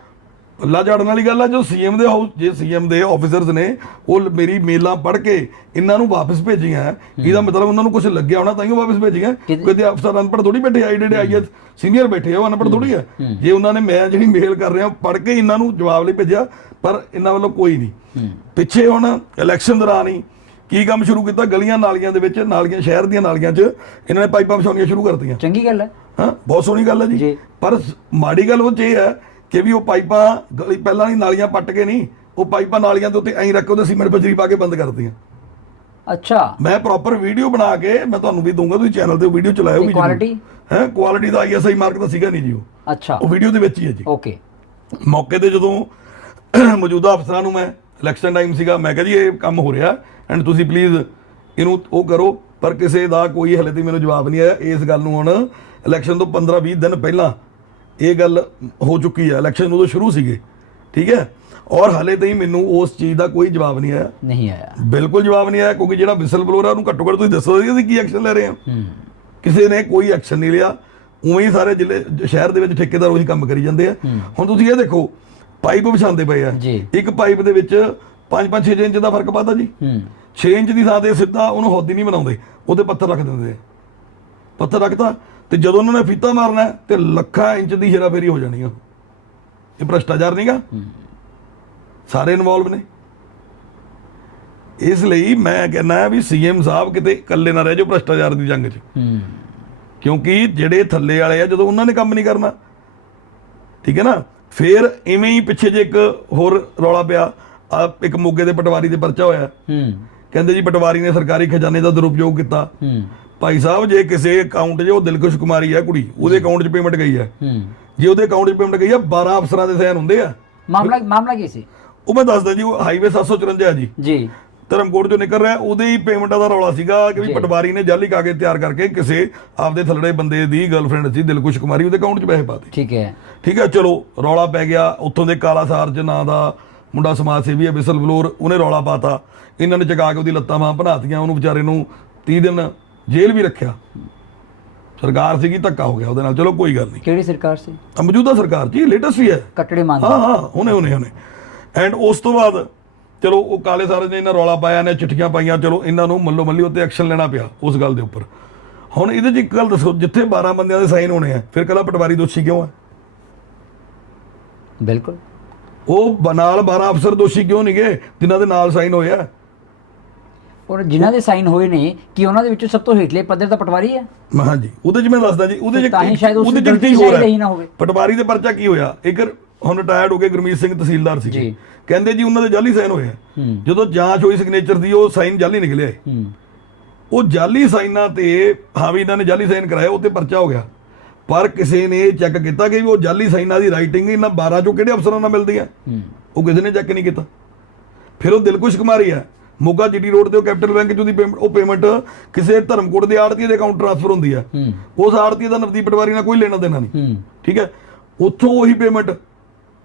ਅੱਲਾ ਝਾੜਨ ਵਾਲੀ ਗੱਲ ਹੈ ਜੋ ਸੀਐਮ ਦੇ ਹਾਊਸ ਜੇ ਸੀਐਮ ਦੇ ਆਫੀਸਰਸ ਨੇ ਉਹ ਮੇਰੀ ਮੇਲਾਂ ਪੜ੍ਹ ਕੇ ਇਹਨਾਂ ਨੂੰ ਵਾਪਸ ਭੇਜੀਆਂ ਇਹਦਾ ਮਤਲਬ ਉਹਨਾਂ ਨੂੰ ਕੁਝ ਲੱਗਿਆ ਹੋਣਾ ਤਾਂ ਹੀ ਉਹ ਵਾਪਸ ਭੇਜੀਆਂ ਕਿਤੇ ਅਫਸਰ ਅਨਪੜ੍ਹ ਥੋੜੀ ਬੈਠੇ ਆਈ ਜਿਹੜੇ ਆਈਐਸ ਸੀਨੀਅਰ ਬੈਠੇ ਆ ਉਹ ਅਨਪੜ੍ਹ ਥੋੜੀ ਹੈ। ਜੇ ਉਹਨਾਂ ਨੇ ਮੈਂ ਜਿਹੜੀ ਮੇਲ ਕਰ ਰਿਹਾ ਪੜ੍ਹ ਕੇ ਇਹਨਾਂ ਨੂੰ ਜਵਾਬ ਲਈ ਭੇਜਿਆ ਪਰ ਇਹਨਾਂ ਵੱਲੋਂ ਕੋਈ ਨਹੀਂ। ਪਿੱਛੇ ਹੁਣ ਇਲੈਕਸ਼ਨ ਦੌਰਾਨ ਹੀ ਕੀ ਕੰਮ ਸ਼ੁਰੂ ਕੀਤਾ? ਗਲੀਆਂ ਨਾਲੀਆਂ ਦੇ ਵਿੱਚ ਨਾਲੀਆਂ ਸ਼ਹਿਰ ਦੀਆਂ ਨਾਲੀਆਂ 'ਚ ਇਹਨਾਂ ਨੇ ਪਾਈਪਾਂ ਵਿਛਾਉਣੀਆਂ ਸ਼ੁਰੂ ਕਰਤੀਆਂ। ਚੰਗੀ ਗੱਲ ਹੈ। ਹਾਂ ਬਹੁਤ ਸੋਹਣੀ ਗੱਲ ਹੈ ਜੀ। ਪਰ ਮਾੜੀ ਗੱਲ ਉਹ ਇਹ ਹੈ ਕਿ ਵੀ ਉਹ ਪਾਈਪਾਂ ਗਲੀ ਪਹਿਲਾਂ ਨਹੀਂ ਨਾਲੀਆਂ ਪੱਟ ਕੇ ਨਹੀਂ ਉਹ ਪਾਈਪਾਂ ਨਾਲੀਆਂ ਦੇ ਉੱਤੇ ਐਂ ਰੱਖ ਕੇ ਉਹਦੇ ਸੀਮੈਂਟ ਬਜਰੀ ਪਾ ਕੇ ਬੰਦ ਕਰਤੀਆਂ ਅੱਛਾ। ਮੈਂ ਪ੍ਰੋਪਰ ਵੀਡੀਓ ਬਣਾ ਕੇ ਮੈਂ ਤੁਹਾਨੂੰ ਵੀ ਦੂੰਗਾ ਤੁਸੀਂ ਚੈਨਲ ਤੇ ਵੀਡੀਓ ਚਲਾਇਓ ਤੇ ਵੀ quality? ਹੈ ਕੁਆਲਿਟੀ ਦਾ ਆਈਐਸਆਈ ਮਾਰਕ ਤਾਂ ਸੀਗਾ ਨਹੀਂ ਜੀ ਉਹ। ਅੱਛਾ। ਉਹ ਵੀਡੀਓ ਦੇ ਵਿੱਚ ਹੀ ਹੈ ਜੀ। ਓਕੇ ਮੌਕੇ ਤੇ ਜਦੋਂ ਮੌਜੂਦਾ ਅਫਸਰਾਂ ਨੂੰ ਮੈਂ ਇਲੈਕਸ਼ਨ ਟਾਈਮ ਸੀਗਾ ਮੈਂ ਕਿਹਾ ਜੀ ਇਹ ਕੰਮ ਹੋ ਰਿਹਾ ਐਂਡ ਤੁਸੀਂ ਪਲੀਜ਼ ਇਹਨੂੰ ਉਹ ਕਰੋ ਪਰ ਕਿਸੇ ਦਾ ਕੋਈ ਹਲੇ ਤੱਕ ਮੈਨੂੰ ਜਵਾਬ ਨਹੀਂ ਆਇਆ। ਇਸ ਗੱਲ ਨੂੰ ਹੁਣ ਇਲੈਕਸ਼ਨ ਤੋਂ 15-20 ਦਿਨ ਪਹਿਲਾਂ ਇਹ ਗੱਲ ਹੋ ਚੁੱਕੀ ਹੈ ਇਲੈਕਸ਼ਨ ਉਦੋਂ ਸ਼ੁਰੂ ਸੀਗੇ ਠੀਕ ਹੈ? ਔਰ ਹਲੇ ਤਾਈਂ ਮੈਨੂੰ ਉਸ ਚੀਜ਼ ਦਾ ਕੋਈ ਜਵਾਬ ਨਹੀਂ ਆਇਆ। ਨਹੀਂ ਆਇਆ। ਬਿਲਕੁਲ ਜਵਾਬ ਨਹੀਂ ਆਇਆ ਕਿਉਂਕਿ ਜਿਹੜਾ ਵਿਸਲ ਬਲੋਰ ਆ ਉਹਨੂੰ ਘੱਟੋ ਘੱਟ ਤੁਸੀਂ ਦੱਸੋ ਅਸੀਂ ਕੀ ਐਕਸ਼ਨ ਲੈ ਰਹੇ ਹਾਂ। ਕਿਸੇ ਨੇ ਕੋਈ ਐਕਸ਼ਨ ਨਹੀਂ ਲਿਆ ਉਵੇਂ ਹੀ ਸਾਰੇ ਜ਼ਿਲ੍ਹੇ ਸ਼ਹਿਰ ਦੇ ਵਿੱਚ ਠੇਕੇਦਾਰ ਉਹੀ ਕੰਮ ਕਰੀ ਜਾਂਦੇ ਆ। ਹੁਣ ਤੁਸੀਂ ਇਹ ਦੇਖੋ ਪਾਈਪ ਵਿਛਾਉਂਦੇ ਪਏ ਆ। ਇੱਕ ਪਾਈਪ ਦੇ ਵਿੱਚ 5-5 6 ਇੰਚ ਦਾ ਫ਼ਰਕ ਪਾਤਾ ਜੀ। ਹੂੰ। 6 ਇੰਚ ਦੀ ਥਾਂ ਤੇ ਸਿੱਧਾ ਉਹਨੂੰ ਹੌਦੀ ਨਹੀਂ ਬਣਾਉਂਦੇ ਉਹਦੇ ਪੱਥਰ ਰੱਖ ਦਿੰਦੇ ਪੱਥਰ ਰੱਖਤਾ ਤੇ ਜਦੋਂ ਉਹਨਾਂ ਨੇ ਫੀਤਾ ਮਾਰਨਾ ਤੇ ਲੱਖਾਂ ਇੰਚ ਦੀ ਹੇਰਾਫੇਰੀ ਹੋ ਜਾਣੀ ਆ। ਇਹ ਭ੍ਰਸ਼ਟਾਚਾਰ ਨਹੀਂਗਾ ਸਾਰੇ ਇਨਵੋਲਵ ਨੇ। ਇਸ ਲਈ ਮੈਂ ਕਹਿੰਦਾ ਵੀ ਸੀਐਮ ਸਾਹਿਬ ਕਿਤੇ ਇਕੱਲੇ ਨਾ ਰਹਿ ਜਾਓ ਭ੍ਰਸ਼ਟਾਚਾਰ ਦੀ ਜੰਗ 'ਚ। ਕਿਉਂਕਿ ਜਿਹੜੇ ਥੱਲੇ ਵਾਲੇ ਆ ਜਦੋਂ ਉਹਨਾਂ ਨੇ ਕੰਮ ਨਹੀਂ ਕਰਨਾ ਠੀਕ ਹੈ ਨਾ? ਫੇਰ ਇਵੇਂ ਹੀ ਪਿੱਛੇ ਜੇ ਇੱਕ ਹੋਰ ਰੌਲਾ ਪਿਆ ਇੱਕ ਮੋਗੇ ਦੇ ਪਟਵਾਰੀ ਦੇ ਪਰਚਾ ਹੋਇਆ। ਹੂੰ। ਕਹਿੰਦੇ ਜੀ ਪਟਵਾਰੀ ਨੇ ਸਰਕਾਰੀ ਖਜ਼ਾਨੇ ਦਾ ਦੁਰਉਪਯੋਗ ਕੀਤਾ। ਹੂੰ। ਭਾਈ ਸਾਹਿਬ ਜੇ ਕਿਸੇ ਅਕਾਊਂਟ 'ਚ ਉਹ ਦਿਲਖੁਸ਼ ਕੁਮਾਰੀ ਹੈ ਕੁੜੀ ਉਹਦੇ ਅਕਾਊਂਟ 'ਚ ਪੇਮੈਂਟ ਗਈ ਹੂੰ। ਜੇ ਉਹਦੇ ਅਕਾਊਂਟ 'ਚ ਪੇਮੈਂਟ ਗਈ ਹੈ 12 ਅਫਸਰਾਂ ਦੇ ਸਾਈਨ ਹੁੰਦੇ ਆ। ਮਾਮਲਾ ਮਾਮਲਾ ਕੀ ਸੀ? ਉਹ ਮੈਂ ਦੱਸਦਾ ਜੀ ਉਹ ਹਾਈਵੇ 754 ਹੈ ਜੀ। ਜੀ। ਧਰਮਕੋਟ ਚੋਂ ਨਿਕਲ ਰਿਹਾ ਉਹਦੇ ਹੀ ਪੇਮੈਂਟਾਂ ਦਾ ਰੌਲਾ ਸੀਗਾ ਕਿ ਵੀ। ਪਟਵਾਰੀ ਨੇ ਜਾਲੀ ਕਾਗਜ਼ ਤਿਆਰ ਕਰਕੇ ਕਿਸੇ ਆਪਦੇ ਥੱਲੜੇ ਬੰਦੇ ਦੀ ਗਰਲਫ੍ਰੈਂਡ ਸੀ ਦਿਲਖੁਸ਼ ਕੁਮਾਰੀ ਉਹਦੇ ਅਕਾਊਂਟ 'ਚ ਪੈਸੇ ਪਾਤੇ ਠੀਕ ਹੈ। ਠੀਕ ਹੈ ਚਲੋ ਰੌਲਾ ਪੈ ਗਿਆ। ਉੱਥੋਂ ਦੇ ਕਾਲਾ ਸਾਰਜ ਨਾਂ ਦਾ ਮੁੰਡਾ ਸਮਾਜ ਸੇਵੀ ਹੈ ਵਿਸਲ ਬਲੋਰ ਉਹਨੇ ਰੌਲਾ ਪਾਤਾ। ਇਹਨਾਂ ਨੇ ਚਕਾ ਕੇ ਉਹਦੀ ਲੱਤਾਂ ਬਾਹਾਂ ਬਣਾਤੀਆਂ ਉਹਨੂੰ ਵਿਚਾਰੇ ਨੂੰ 30 ਦਿਨ ਜੇਲ੍ਹ ਵੀ ਰੱਖਿਆ। ਸਰਕਾਰ ਸੀਗੀ ਧੱਕਾ ਹੋ ਗਿਆ ਉਹਦੇ ਨਾਲ। ਚਲੋ ਕੋਈ ਗੱਲ ਨਹੀਂ। ਕਿਹੜੀ ਸਰਕਾਰ ਸੀ? ਆ ਮੌਜੂਦਾ ਸਰਕਾਰ ਜੀ ਲੇਟੈਸਟ ਹੀ ਹੈ। ਕੱਟੜੇ ਮੰਨ ਹਾਂ ਹਾਂ ਹੁਣੇ ਹੁਣੇ ਹੁਣੇ। ਐਂਡ ਉਸ ਤੋਂ ਬਾਅਦ ਚਲੋ ਉਹ ਕਾਲੇ ਸਾਰੇ ਨੇ ਇਹਨਾਂ ਰੌਲਾ ਪਾਇਆ ਨੇ ਚਿੱਠੀਆਂ ਪਾਈਆਂ। ਚਲੋ ਇਹਨਾਂ ਨੂੰ ਮੱਲੋ ਮੱਲੀ ਉੱਤੇ ਐਕਸ਼ਨ ਲੈਣਾ ਪਿਆ ਉਸ ਗੱਲ ਦੇ ਉੱਪਰ। ਹੁਣ ਇਹਦੇ 'ਚ ਇੱਕ ਗੱਲ ਦੱਸੋ ਜਿੱਥੇ 12 ਬੰਦਿਆਂ ਦੇ ਸਾਈਨ ਹੋਣੇ ਆ ਫਿਰ ਕੱਲਾ ਪਟਵਾਰੀ ਦੋਸ਼ੀ ਕਿਉਂ ਹੈ ਬਿਲਕੁਲ। ਉਹ ਬ- ਨਾਲ 12 ਅਫਸਰ ਦੋਸ਼ੀ ਕਿਉਂ ਨਹੀਂ ਗਏ ਜਿਨ੍ਹਾਂ ਦੇ ਨਾਲ ਸਾਈਨ ਹੋਏ ਆ? ਔਰ ਜਿਨ੍ਹਾਂ ਦੇ ਸਾਈਨ ਹੋਏ ਨੇ ਕਿ ਉਹਨਾਂ ਦੇ ਵਿੱਚੋਂ ਸਭ ਤੋਂ ਹੇਠਲੇ ਪੱਧਰ ਦਾ ਪਟਵਾਰੀ ਹੈ ਮੈਂ ਹਾਂ ਜੀ ਉਹਦੇ 'ਚ ਮੈਂ ਦੱਸਦਾ ਜੀ ਉਹਦੇ 'ਚ ਤਾਂ ਹੀ ਸ਼ਾਇਦ ਉਸ ਉਹਦੇ 'ਚ ਗਲਤੀ ਕੀ ਹੋ ਸ਼ਾਇਦ ਇਹੀ ਨਾ ਹੋਵੇ। ਪਟਵਾਰੀ ਦੇ ਪਰਚਾ ਕੀ ਹੋਇਆ? ਇੱਕ ਹੁਣ ਰਿਟਾਇਰਡ ਹੋ ਗਏ ਗੁਰਮੀਤ ਸਿੰਘ ਤਹਿਸੀਲਦਾਰ ਜੀ। ਸੀਗੇ ਕਹਿੰਦੇ ਜੀ ਉਹਨਾਂ ਦੇ ਜਾਲੀ ਸਾਈਨ ਹੋਏ ਆ। ਹੂੰ। ਜਦੋਂ ਜਾਂਚ ਹੋਈ ਸਿਗਨੇਚਰ ਦੀ ਉਹ ਸਾਈਨ ਜਾਲੀ ਨਿਕਲੇ ਆਏ ਹੂੰ। ਉਹ ਜਾਲੀ ਸਾਈਨਾਂ ਤੇ ਹਾਂ ਵੀ ਇਹਨਾਂ ਨੇ ਜਾਲੀ ਸਾਈਨ ਕਰਾਇਆ ਉਹ ਤੇ ਪਰਚਾ ਹੋ ਗਿਆ। ਪਰ ਕਿਸੇ ਨੇ ਚੈੱਕ ਕੀਤਾ ਕਿ ਵੀ ਉਹ ਜਾਲੀ ਸਾਈਨਾਂ ਦੀ ਰਾਈਟਿੰਗ ਇਹਨਾਂ 12 ਚੋਂ ਕਿਹੜੇ ਅਫਸਰਾਂ ਨਾਲ ਮਿਲਦੀ ਹੂੰ। ਉਹ ਕਿਸੇ ਨੇ ਚੈੱਕ ਨਹੀਂ ਕੀਤਾ। ਫਿਰ ਉਹ ਦਿਲਕੁਸ਼ ਕੁਮਾਰੀ ਹੈ ਮੋਗਾ ਜੀਟੀ ਰੋਡ ਤੇ ਉਹ ਕੈਪੀਟਲ ਬੈਂਕ ਚੋਂ ਦੀ ਪੇਮੈਂਟ ਉਹ ਪੇਮੈਂਟ ਕਿਸੇ ਧਰਮਕੋਟ ਦੇ ਆੜਤੀ ਦੇ ਅਕਾਊਂਟ ਟ੍ਰਾਂਸਫਰ ਹੁੰਦੀ ਹੂੰ। ਉਸ ਆੜਤੀ ਦਾ ਨਵਦੀਪ ਪਟਵਾਰੀ ਨਾਲ ਕੋਈ ਲੈਣਾ ਦੇਣਾ ਨਹੀਂ। ਠੀਕ ਹੈ? ਉੱਥੋਂ ਉਹੀ ਪੇਮੈਂਟ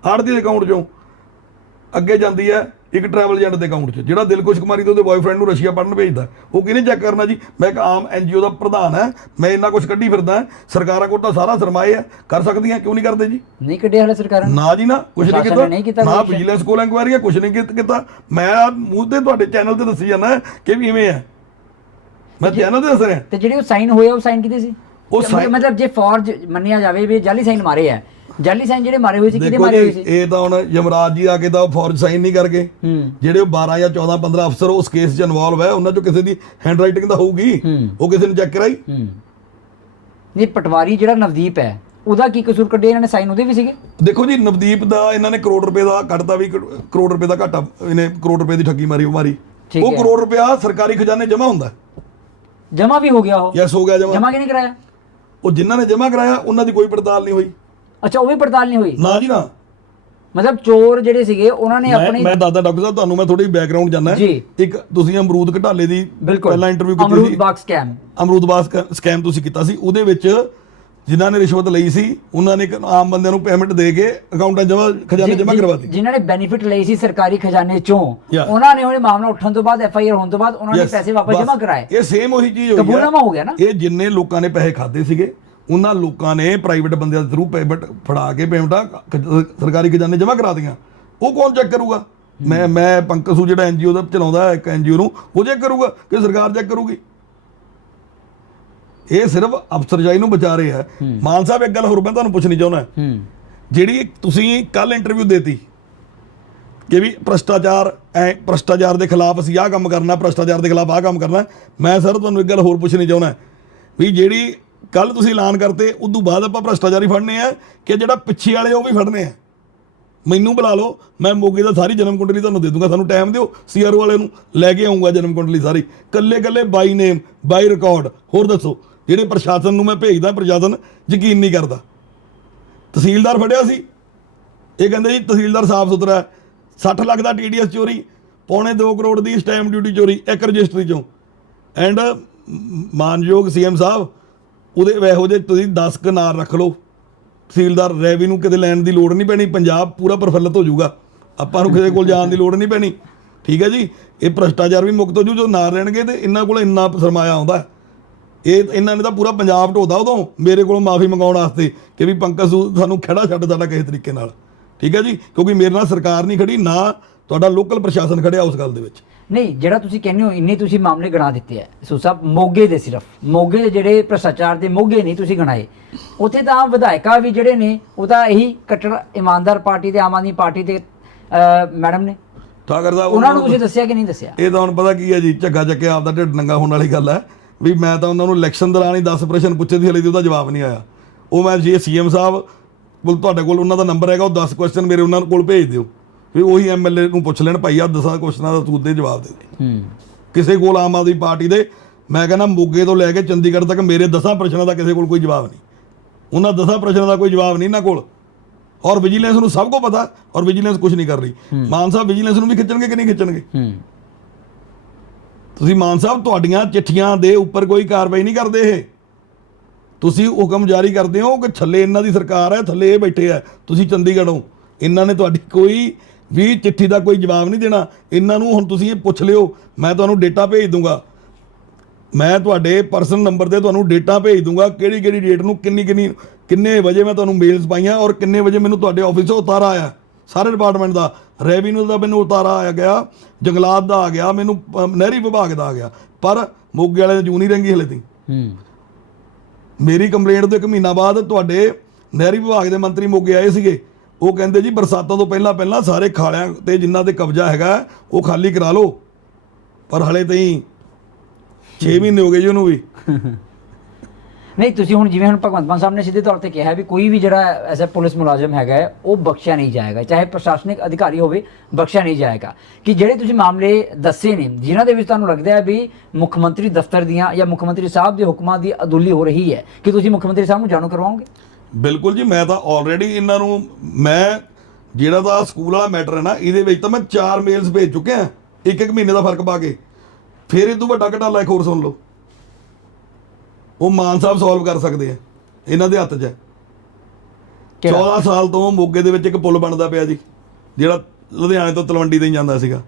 ਆੜਤੀ ਦੇ ਅਕਾਊਂਟ ਚੋਂ ਅੱਗੇ ਜਾਂਦੀ ਹੈ। ਇੱਕ ਟਰੈਵਲ ਏਜੰਟ ਦੇ ਅਕਾਊਂਟ 'ਚ ਜਿਹੜਾ ਦਿਲਕੁਸ਼ ਕੁਮਾਰੀ ਤੋਂ ਉਹਦੇ ਬॉयਫ੍ਰੈਂਡ ਨੂੰ ਰਸ਼ੀਆ ਪੜਨ ਭੇਜਦਾ। ਉਹ ਕਿਹਨੇ ਚੈੱਕ ਕਰਨਾ ਜੀ? ਮੈਂ ਇੱਕ ਆਮ ਐਨਜੀਓ ਦਾ ਪ੍ਰਧਾਨ ਹੈ ਮੈਂ ਇੰਨਾ ਕੁਝ ਕੱਢੀ ਫਿਰਦਾ ਸਰਕਾਰਾਂ ਕੋਲ ਤਾਂ ਸਾਰਾ ਸਰਮਾਏ ਹੈ ਕਰ ਸਕਦੀਆਂ ਕਿਉਂ ਨਹੀਂ ਕਰਦੇ ਜੀ? ਨਹੀਂ ਕੱਢਿਆ ਹਲੇ ਸਰਕਾਰਾਂ ਨੇ? ਜੀ ਨਾ ਕੁਝ ਨਹੀਂ ਕੀਤਾ। ਨਾ। ਵਿਜੀਲੈਂਸ ਕੋਲ ਇਨਕੁਆਇਰੀ ਹੈ ਕੁਝ ਨਹੀਂ ਕੀਤਾ- ਮੈਂ ਮੂੰਹ ਤੇ ਤੁਹਾਡੇ ਚੈਨਲ ਤੇ ਦੱਸੀ ਜਾਂਦਾ ਕਿ ਵੀ ਇਵੇਂ ਹੈ ਮੈਂ ਚੈਨਲ ਤੇ ਦੱਸ ਰਿਹਾ। ਤੇ ਜਿਹੜੇ ਉਹ ਸਾਈਨ ਹੋਏ ਆ, ਉਹ ਸਾਈਨ ਕਿਤੇ ਸੀ? ਉਹ ਮਤਲਬ ਜੇ ਫੌਰਜ ਮੰਨਿਆ ਜਾਵੇ ਵੀ ਜਾਲੀ ਸਾਈਨ ਮਾਰੇ ਆ ਜਾਲੀ ਸਾਈਨ ਜਿਹੜੇ ਮਾਰੇ ਹੋਏ ਸੀ ਕਿਹਦੇ ਦੇਖੋ ਮਾਰੇ ਹੋਏ ਜੀ ਸੀ? ਇਹ ਤਾਂ ਹੁਣ ਯਮਰਾਜ ਜੀ ਆ ਕੇ ਤਾਂ ਫੌਰਜ ਸਾਈਨ ਨਹੀਂ ਕਰਕੇ ਹੂੰ। ਜਿਹੜੇ ਉਹ 12 ਜਾਂ 14 15 ਅਫਸਰ ਉਸ ਕੇਸ 'ਚ ਇਨਵੋਲਵ ਹੈ ਉਹਨਾਂ 'ਚੋਂ ਕਿਸੇ ਦੀ ਹੈਂਡ ਰਾਈਟਿੰਗ ਤਾਂ ਹੋਊਗੀ। ਹੂੰ। ਉਹ ਕਿਸੇ ਨੇ ਚੈੱਕ ਕਰਾਈ। ਹੂੰ। ਨਹੀਂ ਪਟਵਾਰੀ ਜਿਹੜਾ ਨਵਦੀਪ ਹੈ ਉਹਦਾ ਕੀ ਕਸੂਰ ਕੱਢੇ ਇਹਨਾਂ ਨੇ? ਸਾਈਨ ਉਹਦੇ ਵੀ ਸੀਗੇ? ਦੇਖੋ ਜੀ ਨਵਦੀਪ ਦਾ ਇਹਨਾਂ ਨੇ ਕਰੋੜ ਰੁਪਏ ਦਾ ਕੱਢਤਾ ਵੀ ਕਰੋ- ਕਰੋੜ ਰੁਪਏ ਦਾ ਘਾਟਾ ਇਹਨੇ ਕਰੋੜ ਰੁਪਏ ਦੀ ਠੱਗੀ ਮਾਰੀ ਉਹ ਮਾਰੀ। ਠੀਕ ਉਹ ਹੈ। ਕਰੋੜ ਰੁਪਇਆ ਸਰਕਾਰੀ ਖਜ਼ਾਨੇ ਜਮ੍ਹਾਂ ਹੁੰਦਾ। ਜਮਾ ਵੀ ਹੋ ਗਿਆ ਉਹ? ਯੈਸ ਹੋ ਗਿਆ ਜਮਾ ਕਿ ਨਹੀਂ ਕਰਾਇਆ? ਉਹ ਜਿਨ੍ਹਾਂ ਨੇ ਜਮ੍ਹਾਂ ਕਰਾਇਆ ਉਹਨਾਂ ਦੀ ਕੋਈ ਪੜਤਾਲ ਨਹੀਂ ਹੋਈ। ਅੱਛਾ ਉਹ ਵੀ ਪੜਤਾਲ ਨਹੀਂ ਹੋਈ? ਨਾ ਜੀ ਨਾ। ਮਤਲਬ ਚੋਰ ਜਿਹੜੇ ਸੀਗੇ ਉਹਨਾਂ ਨੇ ਮੈਂ ਆਪਣੀ ਮੈਂ ਦੱਸਦਾ ਡਾਕਟਰ ਸਾਹਿਬ ਤੁਹਾਨੂੰ ਮੈਂ ਥੋੜੀ ਬੈਕਗ੍ਰਾਉਂਡ ਜਾਨਣਾ ਜੀ। ਇੱਕ ਤੁਸੀਂ ਅਮਰੂਦ ਘਟਾਲੇ ਦੀ ਬਿਲਕੁਲ। ਪਹਿਲਾਂ ਇੰਟਰਵਿਊ ਕੀਤੀ ਅਮਰੂਦ ਸੀ। ਬਾਗ ਸਕੈਮ ਅਮਰੂਦ ਬਾਸ ਸਕੈਮ ਤੁਸੀਂ ਕੀਤਾ ਸੀ। ਉਹਦੇ ਵਿੱਚ ਜਿਨ੍ਹਾਂ ਨੇ ਰਿਸ਼ਵਤ ਲਈ ਸੀ ਉਹਨਾਂ ਨੇ ਇੱਕ ਆਮ ਬੰਦਿਆਂ ਨੂੰ ਪੇਮੈਂਟ ਦੇ ਕੇ ਅਕਾਊਂਟਾਂ ਜਮ੍ਹਾਂ ਖਜ਼ਾਨੇ ਜਮ੍ਹਾਂ ਕਰਵਾਤੀ। ਜਿਨ੍ਹਾਂ ਨੇ ਬੈਨੀਫਿਟ ਲਈ ਸੀ ਸਰਕਾਰੀ ਖਜ਼ਾਨੇ ਚੋਂ Yeah. ਉਹਨਾਂ ਨੇ ਉਹਨੇ ਮਾਮਲਾ ਉੱਠਣ ਤੋਂ ਬਾਅਦ ਐਫ ਆਈ ਆਰ ਹੋਣ ਤੋਂ ਬਾਅਦ ਉਹਨਾਂ ਨੇ ਪੈਸੇ ਵਾਪਸ। ਜਮ੍ਹਾਂ ਕਰਾਏ। ਇਹ ਸੇਮ ਉਹੀ ਚੀਜ਼ ਹੋਈ ਹੈ ਕਬੂਲਨਾਮਾ ਹੋ ਗਿਆ ਨਾ? ਇਹ ਜਿੰਨੇ ਲੋਕਾਂ ਨੇ ਪੈਸੇ ਖਾਦੇ ਸੀਗੇ ਉਹਨਾਂ ਲੋਕਾਂ ਨੇ ਪ੍ਰਾਈਵੇਟ ਬੰਦਿਆਂ ਦੇ ਥਰੂ ਪੇਮੈਂਟ ਫੜਾ ਕੇ ਪੇਮੈਂਟਾਂ ਸਰਕਾਰੀ ਖਜ਼ਾਨੇ ਜਮ੍ਹਾਂ ਕਰਾ ਦਿੱਤੀਆਂ ਉਹ ਕੌਣ ਚੈੱਕ ਕਰੂਗਾ? ਮੈਂ ਮੈਂ ਪੰਕਜ ਸੂ ਜਿਹੜਾ ਐਨਜੀਓ ਦਾ ਚਲਾਉਂਦਾ ਹੈ ਇੱਕ ਐਨਜੀਓ ਨੂੰ ਉਹ ਚੈੱਕ ਕਰੂਗਾ ਕਿ ਸਰਕਾਰ ਚੈੱਕ ਕਰੂਗੀ? ਇਹ ਸਿਰਫ ਅਫਸਰਸ਼ਾਹੀ ਨੂੰ ਬਚਾ ਰਹੇ ਮਾਨ ਸਾਹਿਬ ਇੱਕ ਗੱਲ ਹੋਰ ਮੈਂ ਤੁਹਾਨੂੰ ਪੁੱਛਣੀ ਚਾਹੁੰਦਾ ਜਿਹੜੀ ਤੁਸੀਂ ਕੱਲ ਇੰਟਰਵਿਊ ਦੇਤੀ ਕਿ ਵੀ ਭ੍ਰਸ਼ਟਾਚਾਰ ਐ ਭ੍ਰਸ਼ਟਾਚਾਰ ਦੇ ਖਿਲਾਫ ਅਸੀਂ ਆਹ ਕੰਮ ਕਰਨਾ ਭ੍ਰਸ਼ਟਾਚਾਰ ਦੇ ਖਿਲਾਫ ਆਹ ਕੰਮ ਕਰਨਾ ਮੈਂ ਸਰ ਤੁਹਾਨੂੰ ਇੱਕ ਗੱਲ ਹੋਰ ਪੁੱਛਣੀ ਚਾਹੁੰਦਾ ਵੀ ਜਿਹੜੀ ਕੱਲ ਤੁਸੀਂ ਐਲਾਨ ਕਰਤੇ, ਉਦੋਂ ਬਾਅਦ ਆਪਾਂ ਭ੍ਰਸ਼ਟਾਚਾਰੀ ਫੜਨੇ ਆ ਕਿ ਜਿਹੜਾ ਪਿੱਛੇ ਵਾਲੇ ਉਹ ਵੀ ਫੜਨੇ ਆ। ਮੈਨੂੰ ਬੁਲਾ ਲਓ, ਮੈਂ ਮੋਗੇ ਦਾ ਸਾਰੀ ਜਨਮ ਕੁੰਡਲੀ ਤੁਹਾਨੂੰ ਦੇ ਦੂੰਗਾ, ਸਾਨੂੰ ਟਾਈਮ ਦਿਓ ਸੀਆਰਓ ਵਾਲੇ ਨੂੰ ਲੈ ਕੇ ਆਉਂਗਾ ਜਨਮ ਕੁੰਡਲੀ ਸਾਰੀ। ਕੱਲੇ ਕੱਲੇ ਬਾਈ ਨੇਮ ਬਾਈ ਰਿਕਾਰਡ ਹੋਰ ਦੱਸੋ, ਜਿਹੜੇ ਪ੍ਰਸ਼ਾਸਨ ਨੂੰ ਮੈਂ ਭੇਜਦਾ, ਪ੍ਰਸ਼ਾਸਨ ਯਕੀਨ ਨਹੀਂ ਕਰਦਾ। ਤਹਿਸੀਲਦਾਰ ਫੜਿਆ ਸੀ। ਇਹ ਕਹਿੰਦੇ ਜੀ, ਤਹਿਸੀਲਦਾਰ ਸਾਫ਼ ਸੁਥਰਾ ਹੈ। 60 ਲੱਖ ਦਾ ਟੀਡੀਐਸ ਚੋਰੀ, ਪੌਣੇ 2 ਕਰੋੜ ਦੀ ਸਟੈਂਪ ਡਿਊਟੀ ਚੋਰੀ, ਇੱਕ ਰਜਿਸਟਰੀ ਚੋਂ। ਐਂਡ ਮਾਨਯੋਗ ਸੀਐਮ ਸਾਹਿਬ ਉਹਦੇ ਇਹੋ ਜਿਹੇ ਤੁਸੀਂ 10 ਕਨਾਰ ਰੱਖ ਲਓ। ਤਹਿਸੀਲਦਾਰ ਰੈਵਨਿਊ ਕਿਤੇ ਲੈਣ ਦੀ ਲੋੜ ਨਹੀਂ ਪੈਣੀ, ਪੰਜਾਬ ਪੂਰਾ ਪ੍ਰਫੁੱਲਤ ਹੋ ਜਾਊਗਾ। ਆਪਾਂ ਨੂੰ ਕਿਸੇ ਕੋਲ ਜਾਣ ਦੀ ਲੋੜ ਨਹੀਂ ਪੈਣੀ। ਠੀਕ ਹੈ ਜੀ? ਇਹ ਭ੍ਰਸ਼ਟਾਚਾਰ ਵੀ ਮੁਕਤ ਹੋ ਜੂ, ਜੋ ਨਾ ਰਹਿਣਗੇ ਤੇ ਇਹਨਾਂ ਕੋਲ ਇੰਨਾ ਸਰਮਾਇਆ ਆਉਂਦਾ ਇਹ ਇਹਨਾਂ ਨੇ ਤਾਂ ਪੂਰਾ ਪੰਜਾਬ ਢੋਦਾ ਉਦੋਂ, ਮੇਰੇ ਕੋਲੋਂ ਮਾਫੀ ਮੰਗਾਉਣ ਵਾਸਤੇ ਕਿ ਵੀ ਪੰਕਜ ਸੂ ਸਾਨੂੰ ਖੜਾ ਛੱਡ ਸਾਡਾ ਕਿਸੇ ਤਰੀਕੇ ਨਾਲ। ਠੀਕ ਹੈ ਜੀ? ਕਿਉਂਕਿ ਮੇਰੇ ਨਾਲ ਸਰਕਾਰ ਨਹੀਂ ਖੜੀ, ਨਾ ਤੁਹਾਡਾ ਲੋਕਲ ਪ੍ਰਸ਼ਾਸਨ ਖੜਿਆ ਉਸ ਗੱਲ ਦੇ ਵਿੱਚ। ਨਹੀਂ ਜਿਹੜਾ ਤੁਸੀਂ ਕਹਿੰਦੇ ਹੋ ਇੰਨੇ ਤੁਸੀਂ ਮਾਮਲੇ ਗਣਾ ਦਿੱਤੇ ਆ। ਸੋ ਸਾਹਿਬ ਮੋਗੇ ਦੇ ਸਿਰਫ। ਮੋਗੇ ਦੇ ਜਿਹੜੇ ਭ੍ਰਸ਼ਟਾਚਾਰ ਦੇ ਮੋਗੇ ਨਹੀਂ ਤੁਸੀਂ ਗਣਾਏ। ਉੱਥੇ ਤਾਂ ਵਿਧਾਇਕਾ ਵੀ ਜਿਹੜੇ ਨੇ ਉਹ ਤਾਂ ਇਹੀ ਕੱਟੜ ਇਮਾਨਦਾਰ ਪਾਰਟੀ ਤੇ ਆਮ ਆਦਮੀ ਪਾਰਟੀ ਦੇ ਮੈਡਮ ਨੇ। ਠਾਕਰ ਸਾਹਿਬ ਉਹਨਾਂ ਨੂੰ ਤੁਸੀਂ ਦੱਸਿਆ ਕਿ ਨਹੀਂ ਦੱਸਿਆ? ਇਹ ਤਾਂ ਹੁਣ ਪਤਾ ਕੀ ਹੈ ਜੀ ਝੱਗਾ ਚੱਕਿਆ ਆਪਦਾ ਢਿੱਡ ਨੰਗਾ ਹੋਣ ਵਾਲੀ ਗੱਲ ਹੈ। ਵੀ ਮੈਂ ਤਾਂ ਉਹਨਾਂ ਨੂੰ ਇਲੈਕਸ਼ਨ ਦੌਰਾਨ ਹੀ 10 ਪ੍ਰਸ਼ਨ ਪੁੱਛੇ ਸੀ ਹਲੇ ਤੇ ਉਹਦਾ ਜਵਾਬ ਨਹੀਂ ਆਇਆ। ਉਹ ਮੈਂ ਜੇ ਸੀਐਮ ਸਾਹਿਬ ਕੋਲ ਤੁਹਾਡੇ ਕੋਲ ਉਹਨਾਂ ਦਾ ਨੰਬਰ ਹੈਗਾ ਉਹ 10 ਕੁਐਸਚਨ ਮੇਰੇ ਉਹਨਾਂ ਕੋਲ ਭੇਜ ਦਿਓ। ਵੀ ਉਹੀ ਐਮਐਲਏ ਨੂੰ ਪੁੱਛ ਲੈਣ ਭਾਈ ਆ 10 ਕੁਐਸਚਨਾਂ ਦਾ ਤੂੰ ਦੇ ਜਵਾਬ ਦੇ ਦੇ। ਹੂੰ। ਕਿਸੇ ਕੋਲ ਆਮ ਆਦਮੀ ਪਾਰਟੀ ਦੇ ਮੈਂ ਕਹਿੰਦਾ ਮੋਗੇ ਤੋਂ ਲੈ ਕੇ ਚੰਡੀਗੜ੍ਹ ਤੱਕ ਮੇਰੇ 10 ਪ੍ਰਸ਼ਨਾਂ ਦਾ ਕਿਸੇ ਕੋਲ ਕੋਈ ਜਵਾਬ ਨਹੀਂ। ਉਹਨਾਂ 10 ਪ੍ਰਸ਼ਨਾਂ ਦਾ ਕੋਈ ਜਵਾਬ ਨਹੀਂ ਇਹਨਾਂ ਕੋਲ। ਔਰ ਵਿਜੀਲੈਂਸ ਨੂੰ ਸਭ ਕੋ ਪਤਾ ਔਰ ਵਿਜੀਲੈਂਸ ਕੁਝ ਨਹੀਂ ਕਰ ਰਹੀ। ਮਾਨ ਸਾਹਿਬ ਵਿਜੀਲੈਂਸ ਨੂੰ ਵੀ ਖਿੱਚਣਗੇ ਕਿ ਨਹੀਂ ਖਿੱਚਣਗੇ? ਤੁਸੀਂ ਮਾਨ ਸਾਹਿਬ ਤੁਹਾਡੀਆਂ ਚਿੱਠੀਆਂ ਦੇ ਉੱਪਰ ਕੋਈ ਕਾਰਵਾਈ ਨਹੀਂ ਕਰਦੇ ਇਹ। ਤੁਸੀਂ ਹੁਕਮ ਜਾਰੀ ਕਰਦੇ ਹੋ ਕਿ ਥੱਲੇ ਇਹਨਾਂ ਦੀ ਸਰਕਾਰ ਹੈ ਥੱਲੇ ਇਹ ਬੈਠੇ ਆ ਤੁਸੀਂ ਚੰਡੀਗੜ੍ਹੋਂ ਇਹਨਾਂ ਨੇ ਤੁਹਾਡੀ ਕੋਈ ਵੀ ਚਿੱਠੀ ਦਾ ਕੋਈ ਜਵਾਬ ਨਹੀਂ ਦੇਣਾ। ਇਹਨਾਂ ਨੂੰ ਹੁਣ ਤੁਸੀਂ ਇਹ ਪੁੱਛ ਲਿਓ ਮੈਂ ਤੁਹਾਨੂੰ ਡੇਟਾ ਭੇਜ ਦੂੰਗਾ। ਮੈਂ ਤੁਹਾਡੇ ਪਰਸਨਲ ਨੰਬਰ ਤੇ ਤੁਹਾਨੂੰ ਡੇਟਾ ਭੇਜ ਦੂੰਗਾ ਕਿਹੜੀ ਕਿਹੜੀ ਡੇਟ ਨੂੰ ਕਿੰਨੀ ਕਿੰਨੀ ਕਿੰਨੇ ਵਜੇ ਮੈਂ ਤੁਹਾਨੂੰ ਮੇਲਸ ਪਾਈਆਂ ਔਰ ਕਿੰਨੇ ਵਜੇ ਮੈਨੂੰ ਤੁਹਾਡੇ ਆਫਿਸ ਤੋਂ ਉਤਾਰਾ ਆਇਆ। ਸਾਰੇ ਡਿਪਾਰਟਮੈਂਟ ਦਾ ਰੈਵਨਿਊ ਦਾ ਮੈਨੂੰ ਉਤਾਰਾ ਆ ਗਿਆ ਜੰਗਲਾਤ ਦਾ ਆ ਗਿਆ ਮੈਨੂੰ ਨਹਿਰੀ ਵਿਭਾਗ ਦਾ ਆ ਗਿਆ। ਪਰ ਮੋਗੇ ਵਾਲੇ ਜੂ ਨਹੀਂ ਰੰਗੀ ਹਲੇ ਤੀ। ਹੂੰ। ਮੇਰੀ ਕੰਪਲੇਂਟ ਤੋਂ ਇੱਕ ਮਹੀਨਾ ਬਾਅਦ ਤੁਹਾਡੇ ਨਹਿਰੀ ਵਿਭਾਗ ਦੇ ਮੰਤਰੀ ਮੋਗੇ ਆਏ ਸੀਗੇ। ਉਹ ਕਹਿੰਦੇ ਜੀ ਬਰਸਾਤਾਂ ਤੋਂ ਪਹਿਲਾਂ ਪਹਿਲਾਂ ਸਾਰੇ ਖਾਲਿਆਂ ਤੇ ਜਿਨ੍ਹਾਂ ਤੇ ਕਬਜ਼ਾ ਹੈਗਾ ਉਹ ਖਾਲੀ ਕਰਾ ਲਓ। ਪਰ ਹਲੇ ਤਾਈਂ 6 ਮਹੀਨੇ ਹੋ ਗਏ ਜੀ ਉਹਨੂੰ ਵੀ। ਨਹੀਂ ਤੁਸੀਂ ਹੁਣ ਜਿਵੇਂ ਹੁਣ ਭਗਵੰਤ ਮਾਨ ਸਾਹਿਬ ਨੇ ਸਿੱਧੇ ਤੌਰ ਤੇ ਕਿਹਾ ਵੀ ਕੋਈ ਵੀ ਜਿਹੜਾ ਐਸਾ ਪੁਲਿਸ ਮੁਲਾਜ਼ਮ ਹੈਗਾ ਉਹ ਬਖਸ਼ਿਆ ਨਹੀਂ ਜਾਏਗਾ। ਚਾਹੇ ਪ੍ਰਸ਼ਾਸਨਿਕ ਅਧਿਕਾਰੀ ਹੋਵੇ ਬਖਸ਼ਿਆ ਨਹੀਂ ਜਾਏਗਾ। ਕਿ ਜਿਹੜੇ ਤੁਸੀਂ ਮਾਮਲੇ ਦੱਸੇ ਨੇ ਜਿਨ੍ਹਾਂ ਦੇ ਵਿੱਚ ਤੁਹਾਨੂੰ ਲੱਗਦਾ ਹੈ ਵੀ ਮੁੱਖ ਮੰਤਰੀ ਦਫ਼ਤਰ ਦੀਆਂ ਜਾਂ ਮੁੱਖ ਮੰਤਰੀ ਸਾਹਿਬ ਦੇ ਹੁਕਮਾਂ ਦੀ ਅਦੁੱਲੀ ਹੋ ਰਹੀ ਹੈ ਕਿ ਤੁਸੀਂ ਮੁੱਖ ਮੰਤਰੀ ਸਾਹਿਬ ਨੂੰ ਜਾਣੂ ਕਰਵਾਓਗੇ? ਬਿਲਕੁਲ ਜੀ ਮੈਂ ਤਾਂ ਆਲਰੇਡੀ ਇਹਨਾਂ ਨੂੰ ਮੈਂ ਜਿਹੜਾ ਦਾ ਸਕੂਲ ਵਾਲਾ ਮੈਟਰ ਹੈ ਨਾ ਇਹਦੇ ਵਿੱਚ ਤਾਂ ਮੈਂ ਚਾਰ ਮੇਲਸ ਭੇਜ ਚੁੱਕਿਆ ਇੱਕ ਇੱਕ ਮਹੀਨੇ ਦਾ ਫ਼ਰਕ ਪਾ ਕੇ। ਫਿਰ ਇਹ ਤੋਂ ਵੱਡਾ ਘਟਾਲਾ ਇੱਕ ਹੋਰ ਸੁਣ ਲਓ। ਉਹ ਮਾਨ ਸਾਹਿਬ ਸੋਲਵ ਕਰ ਸਕਦੇ ਆ ਇਹਨਾਂ ਦੇ ਹੱਥ 'ਚ ਹੈ। ਕਿਹੜਾ? 14 ਸਾਲ ਤੋਂ ਮੋਗੇ ਦੇ ਵਿੱਚ ਇੱਕ ਪੁਲ ਬਣਦਾ ਪਿਆ ਜੀ ਜਿਹੜਾ ਲੁਧਿਆਣੇ ਤੋਂ ਤਲਵੰਡੀ ਤੇ ਜਾਂਦਾ ਸੀਗਾ।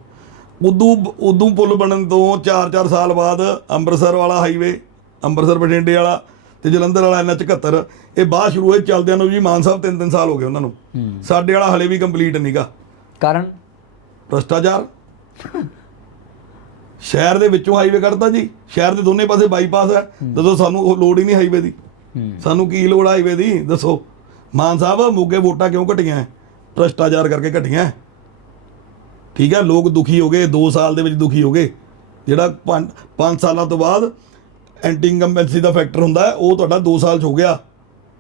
ਉਦੋਂ ਉਦੋਂ ਪੁਲ ਬਣਨ ਤੋਂ 4-4 ਸਾਲ ਬਾਅਦ ਅੰਮ੍ਰਿਤਸਰ ਵਾਲਾ ਹਾਈਵੇ ਅੰਮ੍ਰਿਤਸਰ ਬਠਿੰਡੇ ਵਾਲਾ ਤੇ ਜਲੰਧਰ ਵਾਲਾ ਐਨਐਚ 71 ਇਹ ਬਾਅਦ ਸ਼ੁਰੂ ਹੋਏ ਚੱਲਦਿਆਂ ਨੂੰ ਜੀ ਮਾਨ ਸਾਹਿਬ 3-3 ਸਾਲ ਹੋ ਗਏ ਉਹਨਾਂ ਨੂੰ। ਸਾਡੇ ਵਾਲਾ ਹਲੇ ਵੀ ਕੰਪਲੀਟ ਨਹੀਂਗਾ ਕਾਰਨ? ਭ੍ਰਸ਼ਟਾਚਾਰ। ਸ਼ਹਿਰ ਦੇ ਵਿੱਚੋਂ ਹਾਈਵੇ ਕੱਢਦਾ ਜੀ। ਸ਼ਹਿਰ ਦੇ ਦੋਨੇ ਪਾਸੇ ਬਾਈਪਾਸ ਹੈ। ਦੱਸੋ ਸਾਨੂੰ ਉਹ ਲੋੜ ਹੀ ਨਹੀਂ ਹਾਈਵੇ ਦੀ। ਸਾਨੂੰ ਕੀ ਲੋੜ ਹਾਈਵੇ ਦੀ? ਦੱਸੋ। ਮਾਨ ਸਾਹਿਬ ਮੋਗੇ ਵੋਟਾਂ ਕਿਉਂ ਘਟੀਆਂ ਭ੍ਰਸ਼ਟਾਚਾਰ ਕਰਕੇ ਘਟੀਆਂ ਠੀਕ ਹੈ ਲੋਕ ਦੁਖੀ ਹੋ ਗਏ 2 ਸਾਲ ਦੇ ਵਿੱਚ ਦੁਖੀ ਹੋ ਗਏ। ਜਿਹੜਾ 5 ਸਾਲਾਂ ਤੋਂ ਬਾਅਦ ਐਂਟੀ ਇਨਕੰਬੈਂਸੀ ਦਾ ਫੈਕਟਰ ਹੁੰਦਾ ਹੈ ਉਹ ਤੁਹਾਡਾ 2 ਸਾਲ ਚ ਹੋ ਗਿਆ।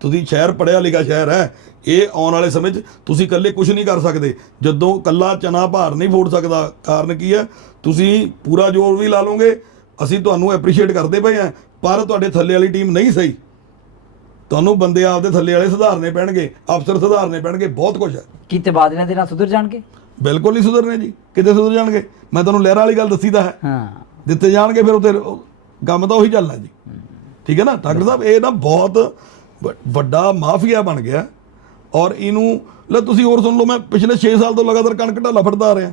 ਤੁਸੀਂ ਸ਼ਹਿਰ ਪੜਿਆ ਲਿਖਿਆ ਸ਼ਹਿਰ ਹੈ। ਇਹ ਆਉਣ ਵਾਲੇ ਸਮੇਂ 'ਚ ਤੁਸੀਂ ਇਕੱਲੇ ਕੁਝ ਨਹੀਂ ਕਰ ਸਕਦੇ। ਜਦੋਂ ਇਕੱਲਾ ਚਨਾ ਭਾਰ ਨਹੀਂ ਫੋੜ ਸਕਦਾ ਕਾਰਨ ਕੀ ਹੈ? ਤੁਸੀਂ ਪੂਰਾ ਜ਼ੋਰ ਵੀ ਲਾ ਲਓਗੇ ਅਸੀਂ ਤੁਹਾਨੂੰ ਐਪਰੀਸ਼ੀਏਟ ਕਰਦੇ ਪਏ ਹਾਂ ਪਰ ਤੁਹਾਡੇ ਥੱਲੇ ਵਾਲੀ ਟੀਮ ਨਹੀਂ ਸਹੀ। ਤੁਹਾਨੂੰ ਬੰਦੇ ਆਪਦੇ ਥੱਲੇ ਵਾਲੇ ਸੁਧਾਰਨੇ ਪੈਣਗੇ ਅਫਸਰ ਸੁਧਾਰਨੇ ਪੈਣਗੇ ਬਹੁਤ ਕੁਝ ਹੈ। ਕੀ ਤਬਾਦਲਿਆਂ ਦੇ ਨਾਲ ਸੁਧਰ ਜਾਣਗੇ? ਬਿਲਕੁਲ ਨਹੀਂ ਸੁਧਰਨੇ ਜੀ। ਕਿਤੇ ਸੁਧਰ ਜਾਣਗੇ। ਮੈਂ ਤੁਹਾਨੂੰ ਲਹਿਰਾਂ ਵਾਲੀ ਗੱਲ ਦੱਸੀ ਤਾਂ ਹੈ। ਹਾਂ। ਦਿੱਤੇ ਜਾਣਗੇ ਫਿਰ ਉਤੇ ਕੰਮ ਤਾਂ ਉਹੀ ਚੱਲਣਾ ਜੀ। ਠੀਕ ਹੈ ਨਾ? ਡਾਕਟਰ ਸਾਹਿਬ ਇਹ ਨਾ ਬਹੁਤ ਵੱਡਾ ਮਾਫੀਆ ਬਣ ਗਿਆ। ਔਰ ਇਹਨੂੰ ਲੈ ਤੁਸੀਂ ਹੋਰ ਸੁਣ ਲਓ ਮੈਂ ਪਿਛਲੇ 6 ਸਾਲ ਤੋਂ ਲਗਾਤਾਰ ਕਣਕ ਢਾਲਾ ਫੜਦਾ ਆ ਰਿਹਾ।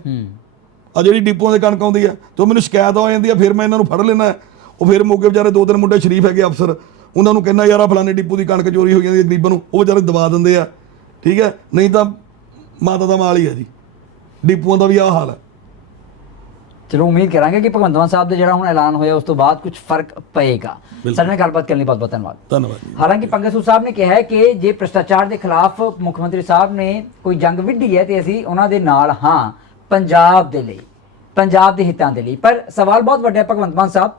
ਆ ਜਿਹੜੀ ਡਿਪੂਆਂ ਦੇ ਕਣਕ ਆਉਂਦੀ ਆ ਤੇ ਉਹ ਮੈਨੂੰ ਸ਼ਿਕਾਇਤ ਆ ਜਾਂਦੀ ਆ ਫਿਰ ਮੈਂ ਇਹਨਾਂ ਨੂੰ ਫੜ ਲੈਣਾ ਉਹ ਫਿਰ ਮੋਗੇ ਵਿਚਾਰੇ ਦੋ ਤਿੰਨ ਮੁੰਡੇ ਸ਼ਰੀਫ ਹੈਗੇ ਅਫਸਰ ਉਹਨਾਂ ਨੂੰ ਕਹਿੰਦਾ ਯਾਰ ਆ ਫਲਾਣੇ ਡਿਪੂ ਦੀ ਕਣਕ ਚੋਰੀ ਹੋ ਜਾਂਦੀ ਹੈ ਗਰੀਬਾਂ ਨੂੰ। ਉਹ ਵਿਚਾਰੇ ਦਬਾ ਦਿੰਦੇ ਆ। ਠੀਕ ਹੈ? ਨਹੀਂ ਤਾਂ ਮਾਤਾ ਦਾ ਮਾਲ ਹੀ ਆ ਜੀ। ਡਿਪੂਆਂ ਦਾ ਵੀ ਆਹ ਹਾਲ ਹੈ ਚਲੋ ਉਮੀਦ ਕਰਾਂਗੇ ਕਿ ਭਗਵੰਤ ਮਾਨ ਸਾਹਿਬ ਦਾ ਜਿਹੜਾ ਹੁਣ ਐਲਾਨ ਹੋਇਆ ਉਸ ਤੋਂ ਬਾਅਦ ਕੁਝ ਫ਼ਰਕ ਪਏਗਾ। ਸਾਡੇ ਨਾਲ ਗੱਲਬਾਤ ਕਰਨ ਲਈ ਬਹੁਤ ਬਹੁਤ ਧੰਨਵਾਦ ਧੰਨਵਾਦ ਹਾਲਾਂਕਿ ਸੂਦ ਸਾਹਿਬ ਨੇ ਕਿਹਾ ਹੈ ਕਿ ਜੇ ਭ੍ਰਿਸ਼ਟਾਚਾਰ ਦੇ ਖਿਲਾਫ ਮੁੱਖ ਮੰਤਰੀ ਸਾਹਿਬ ਨੇ ਕੋਈ ਜੰਗ ਵਿੱਢੀ ਹੈ ਤੇ ਅਸੀਂ ਉਹਨਾਂ ਦੇ ਨਾਲ ਹਾਂ ਪੰਜਾਬ ਦੇ ਲਈ ਪੰਜਾਬ ਦੇ ਹਿੱਤਾਂ ਦੇ ਲਈ। ਪਰ ਸਵਾਲ ਬਹੁਤ ਵੱਡਾ ਹੈ ਭਗਵੰਤ ਮਾਨ ਸਾਹਿਬ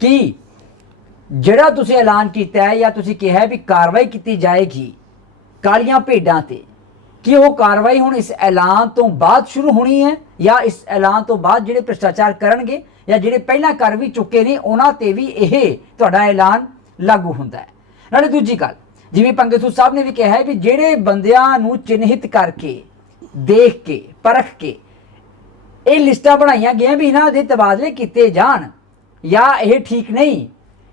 ਕਿ ਜਿਹੜਾ ਤੁਸੀਂ ਐਲਾਨ ਕੀਤਾ ਹੈ ਜਾਂ ਤੁਸੀਂ ਕਿਹਾ ਹੈ ਵੀ ਕਾਰਵਾਈ ਕੀਤੀ ਜਾਏਗੀ ਕਾਲੀਆਂ ਭੇਡਾਂ ਤੇ ਕੀ ਉਹ ਕਾਰਵਾਈ ਹੁਣ ਇਸ ਐਲਾਨ ਤੋਂ ਬਾਅਦ ਸ਼ੁਰੂ ਹੋਣੀ ਹੈ? ਜਾਂ ਇਸ ਐਲਾਨ ਤੋਂ ਬਾਅਦ ਜਿਹੜੇ ਭ੍ਰਿਸ਼ਟਾਚਾਰ ਕਰਨਗੇ ਜਾਂ ਜਿਹੜੇ ਪਹਿਲਾਂ ਕਰ ਵੀ ਚੁੱਕੇ ਨੇ, ਉਹਨਾਂ ਤੇ ਵੀ ਇਹ ਤੁਹਾਡਾ ਐਲਾਨ ਲਾਗੂ ਹੁੰਦਾ ਹੈ। ਨਾਲੇ ਦੂਜੀ ਗੱਲ, ਜਿਵੇਂ ਪੰਗਤ ਸੂਦ ਸਾਹਿਬ ਨੇ ਵੀ ਕਿਹਾ ਹੈ ਵੀ ਜਿਹੜੇ ਬੰਦਿਆਂ ਨੂੰ ਚਿੰਨ੍ਹਿਤ ਕਰਕੇ, ਦੇਖ ਕੇ, ਪਰਖ ਕੇ ਇਹ ਲਿਸਟਾਂ ਬਣਾਈਆਂ ਗਈਆਂ ਵੀ ਇਹਨਾਂ ਦੇ ਤਬਾਦਲੇ ਕੀਤੇ ਜਾਣ ਜਾਂ ਇਹ ਠੀਕ ਨਹੀਂ,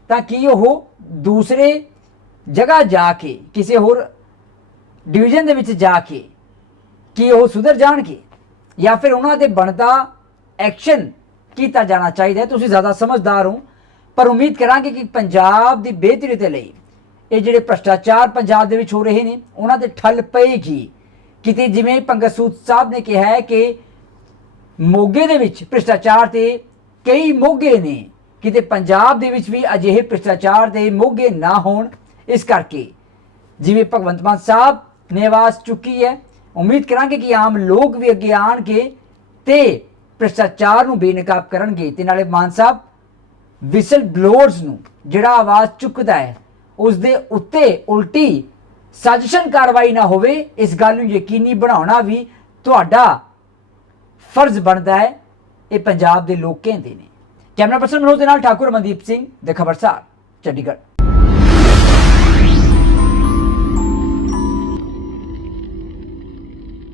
ਤਾਂ ਕੀ ਉਹ ਦੂਸਰੇ ਜਗ੍ਹਾ ਜਾ ਕੇ, ਕਿਸੇ ਹੋਰ ਡਿਵੀਜ਼ਨ ਦੇ ਵਿੱਚ ਜਾ ਕੇ, ਕੀ ਉਹ ਸੁਧਰ ਜਾਣਗੇ? ਜਾਂ ਫਿਰ ਉਹਨਾਂ ਤੇ ਬਣਦਾ ਐਕਸ਼ਨ ਕੀਤਾ ਜਾਣਾ ਚਾਹੀਦਾ ਹੈ। ਤੁਸੀਂ ਜ਼ਿਆਦਾ ਸਮਝਦਾਰ ਹੋ, ਪਰ ਉਮੀਦ ਕਰਾਂਗੇ ਕਿ ਪੰਜਾਬ ਦੀ ਬਿਹਤਰੀ ਦੇ ਲਈ ਇਹ ਜਿਹੜੇ ਭ੍ਰਸ਼ਟਾਚਾਰ ਪੰਜਾਬ ਦੇ ਵਿੱਚ ਹੋ ਰਹੇ ਨੇ, ਉਹਨਾਂ ਤੇ ਠੱਲ ਪਏਗੀ। ਕਿਤੇ ਜਿਵੇਂ ਪੰਗਤ ਸੂਦ ਸਾਹਿਬ ਨੇ ਕਿਹਾ ਹੈ ਕਿ ਮੋਗੇ ਦੇ ਵਿੱਚ ਭ੍ਰਿਸ਼ਟਾਚਾਰ ਤੇ ਕਈ ਮੋਗੇ ਨੇ, ਕਿਤੇ ਪੰਜਾਬ ਦੇ ਵਿੱਚ ਵੀ ਅਜਿਹੇ ਭ੍ਰਿਸ਼ਟਾਚਾਰ ਦੇ ਮੋਗੇ ਨਾ ਹੋਣ। ਇਸ ਕਰਕੇ ਜਿਵੇਂ ਭਗਵੰਤ ਮਾਨ ਸਾਹਿਬ ਨੇ ਆਵਾਜ਼ ਚੁੱਕੀ ਹੈ ਉਮੀਦ ਕਰਾਂਗੇ ਕਿ ਆਮ ਲੋਕ ਵੀ ਅੱਗੇ ਆਣਗੇ ਤੇ ਭ੍ਰਿਸ਼ਟਾਚਾਰ ਨੂੰ ਬੇਨਕਾਬ ਕਰਨਗੇ ਤੇ ਨਾਲੇ ਮਾਨ ਸਾਹਿਬ ਵਿਸਲ ਬਲੋਅਰਸ ਨੂੰ ਜਿਹੜਾ ਆਵਾਜ਼ ਚੁੱਕਦਾ ਹੈ ਉਸ ਦੇ ਉੱਤੇ ਉਲਟੀ ਸਾਜ਼ਿਸ਼ਨ ਕਾਰਵਾਈ ਨਾ ਹੋਵੇ, ਇਸ ਗੱਲ ਨੂੰ ਯਕੀਨੀ ਬਣਾਉਣਾ ਵੀ ਤੁਹਾਡਾ ਫਰਜ਼ ਬਣਦਾ ਹੈ, ਇਹ ਪੰਜਾਬ ਦੇ ਲੋਕ ਕਹਿੰਦੇ ਨੇ। ਕੈਮਰਾ ਪਰਸਨ ਮਨੋਜ ਦੇ ਨਾਲ ਠਾਕੁਰ ਮਨਦੀਪ ਸਿੰਘ ਦੇ ਖਬਰਸਾਰ ਚੰਡੀਗੜ੍ਹ।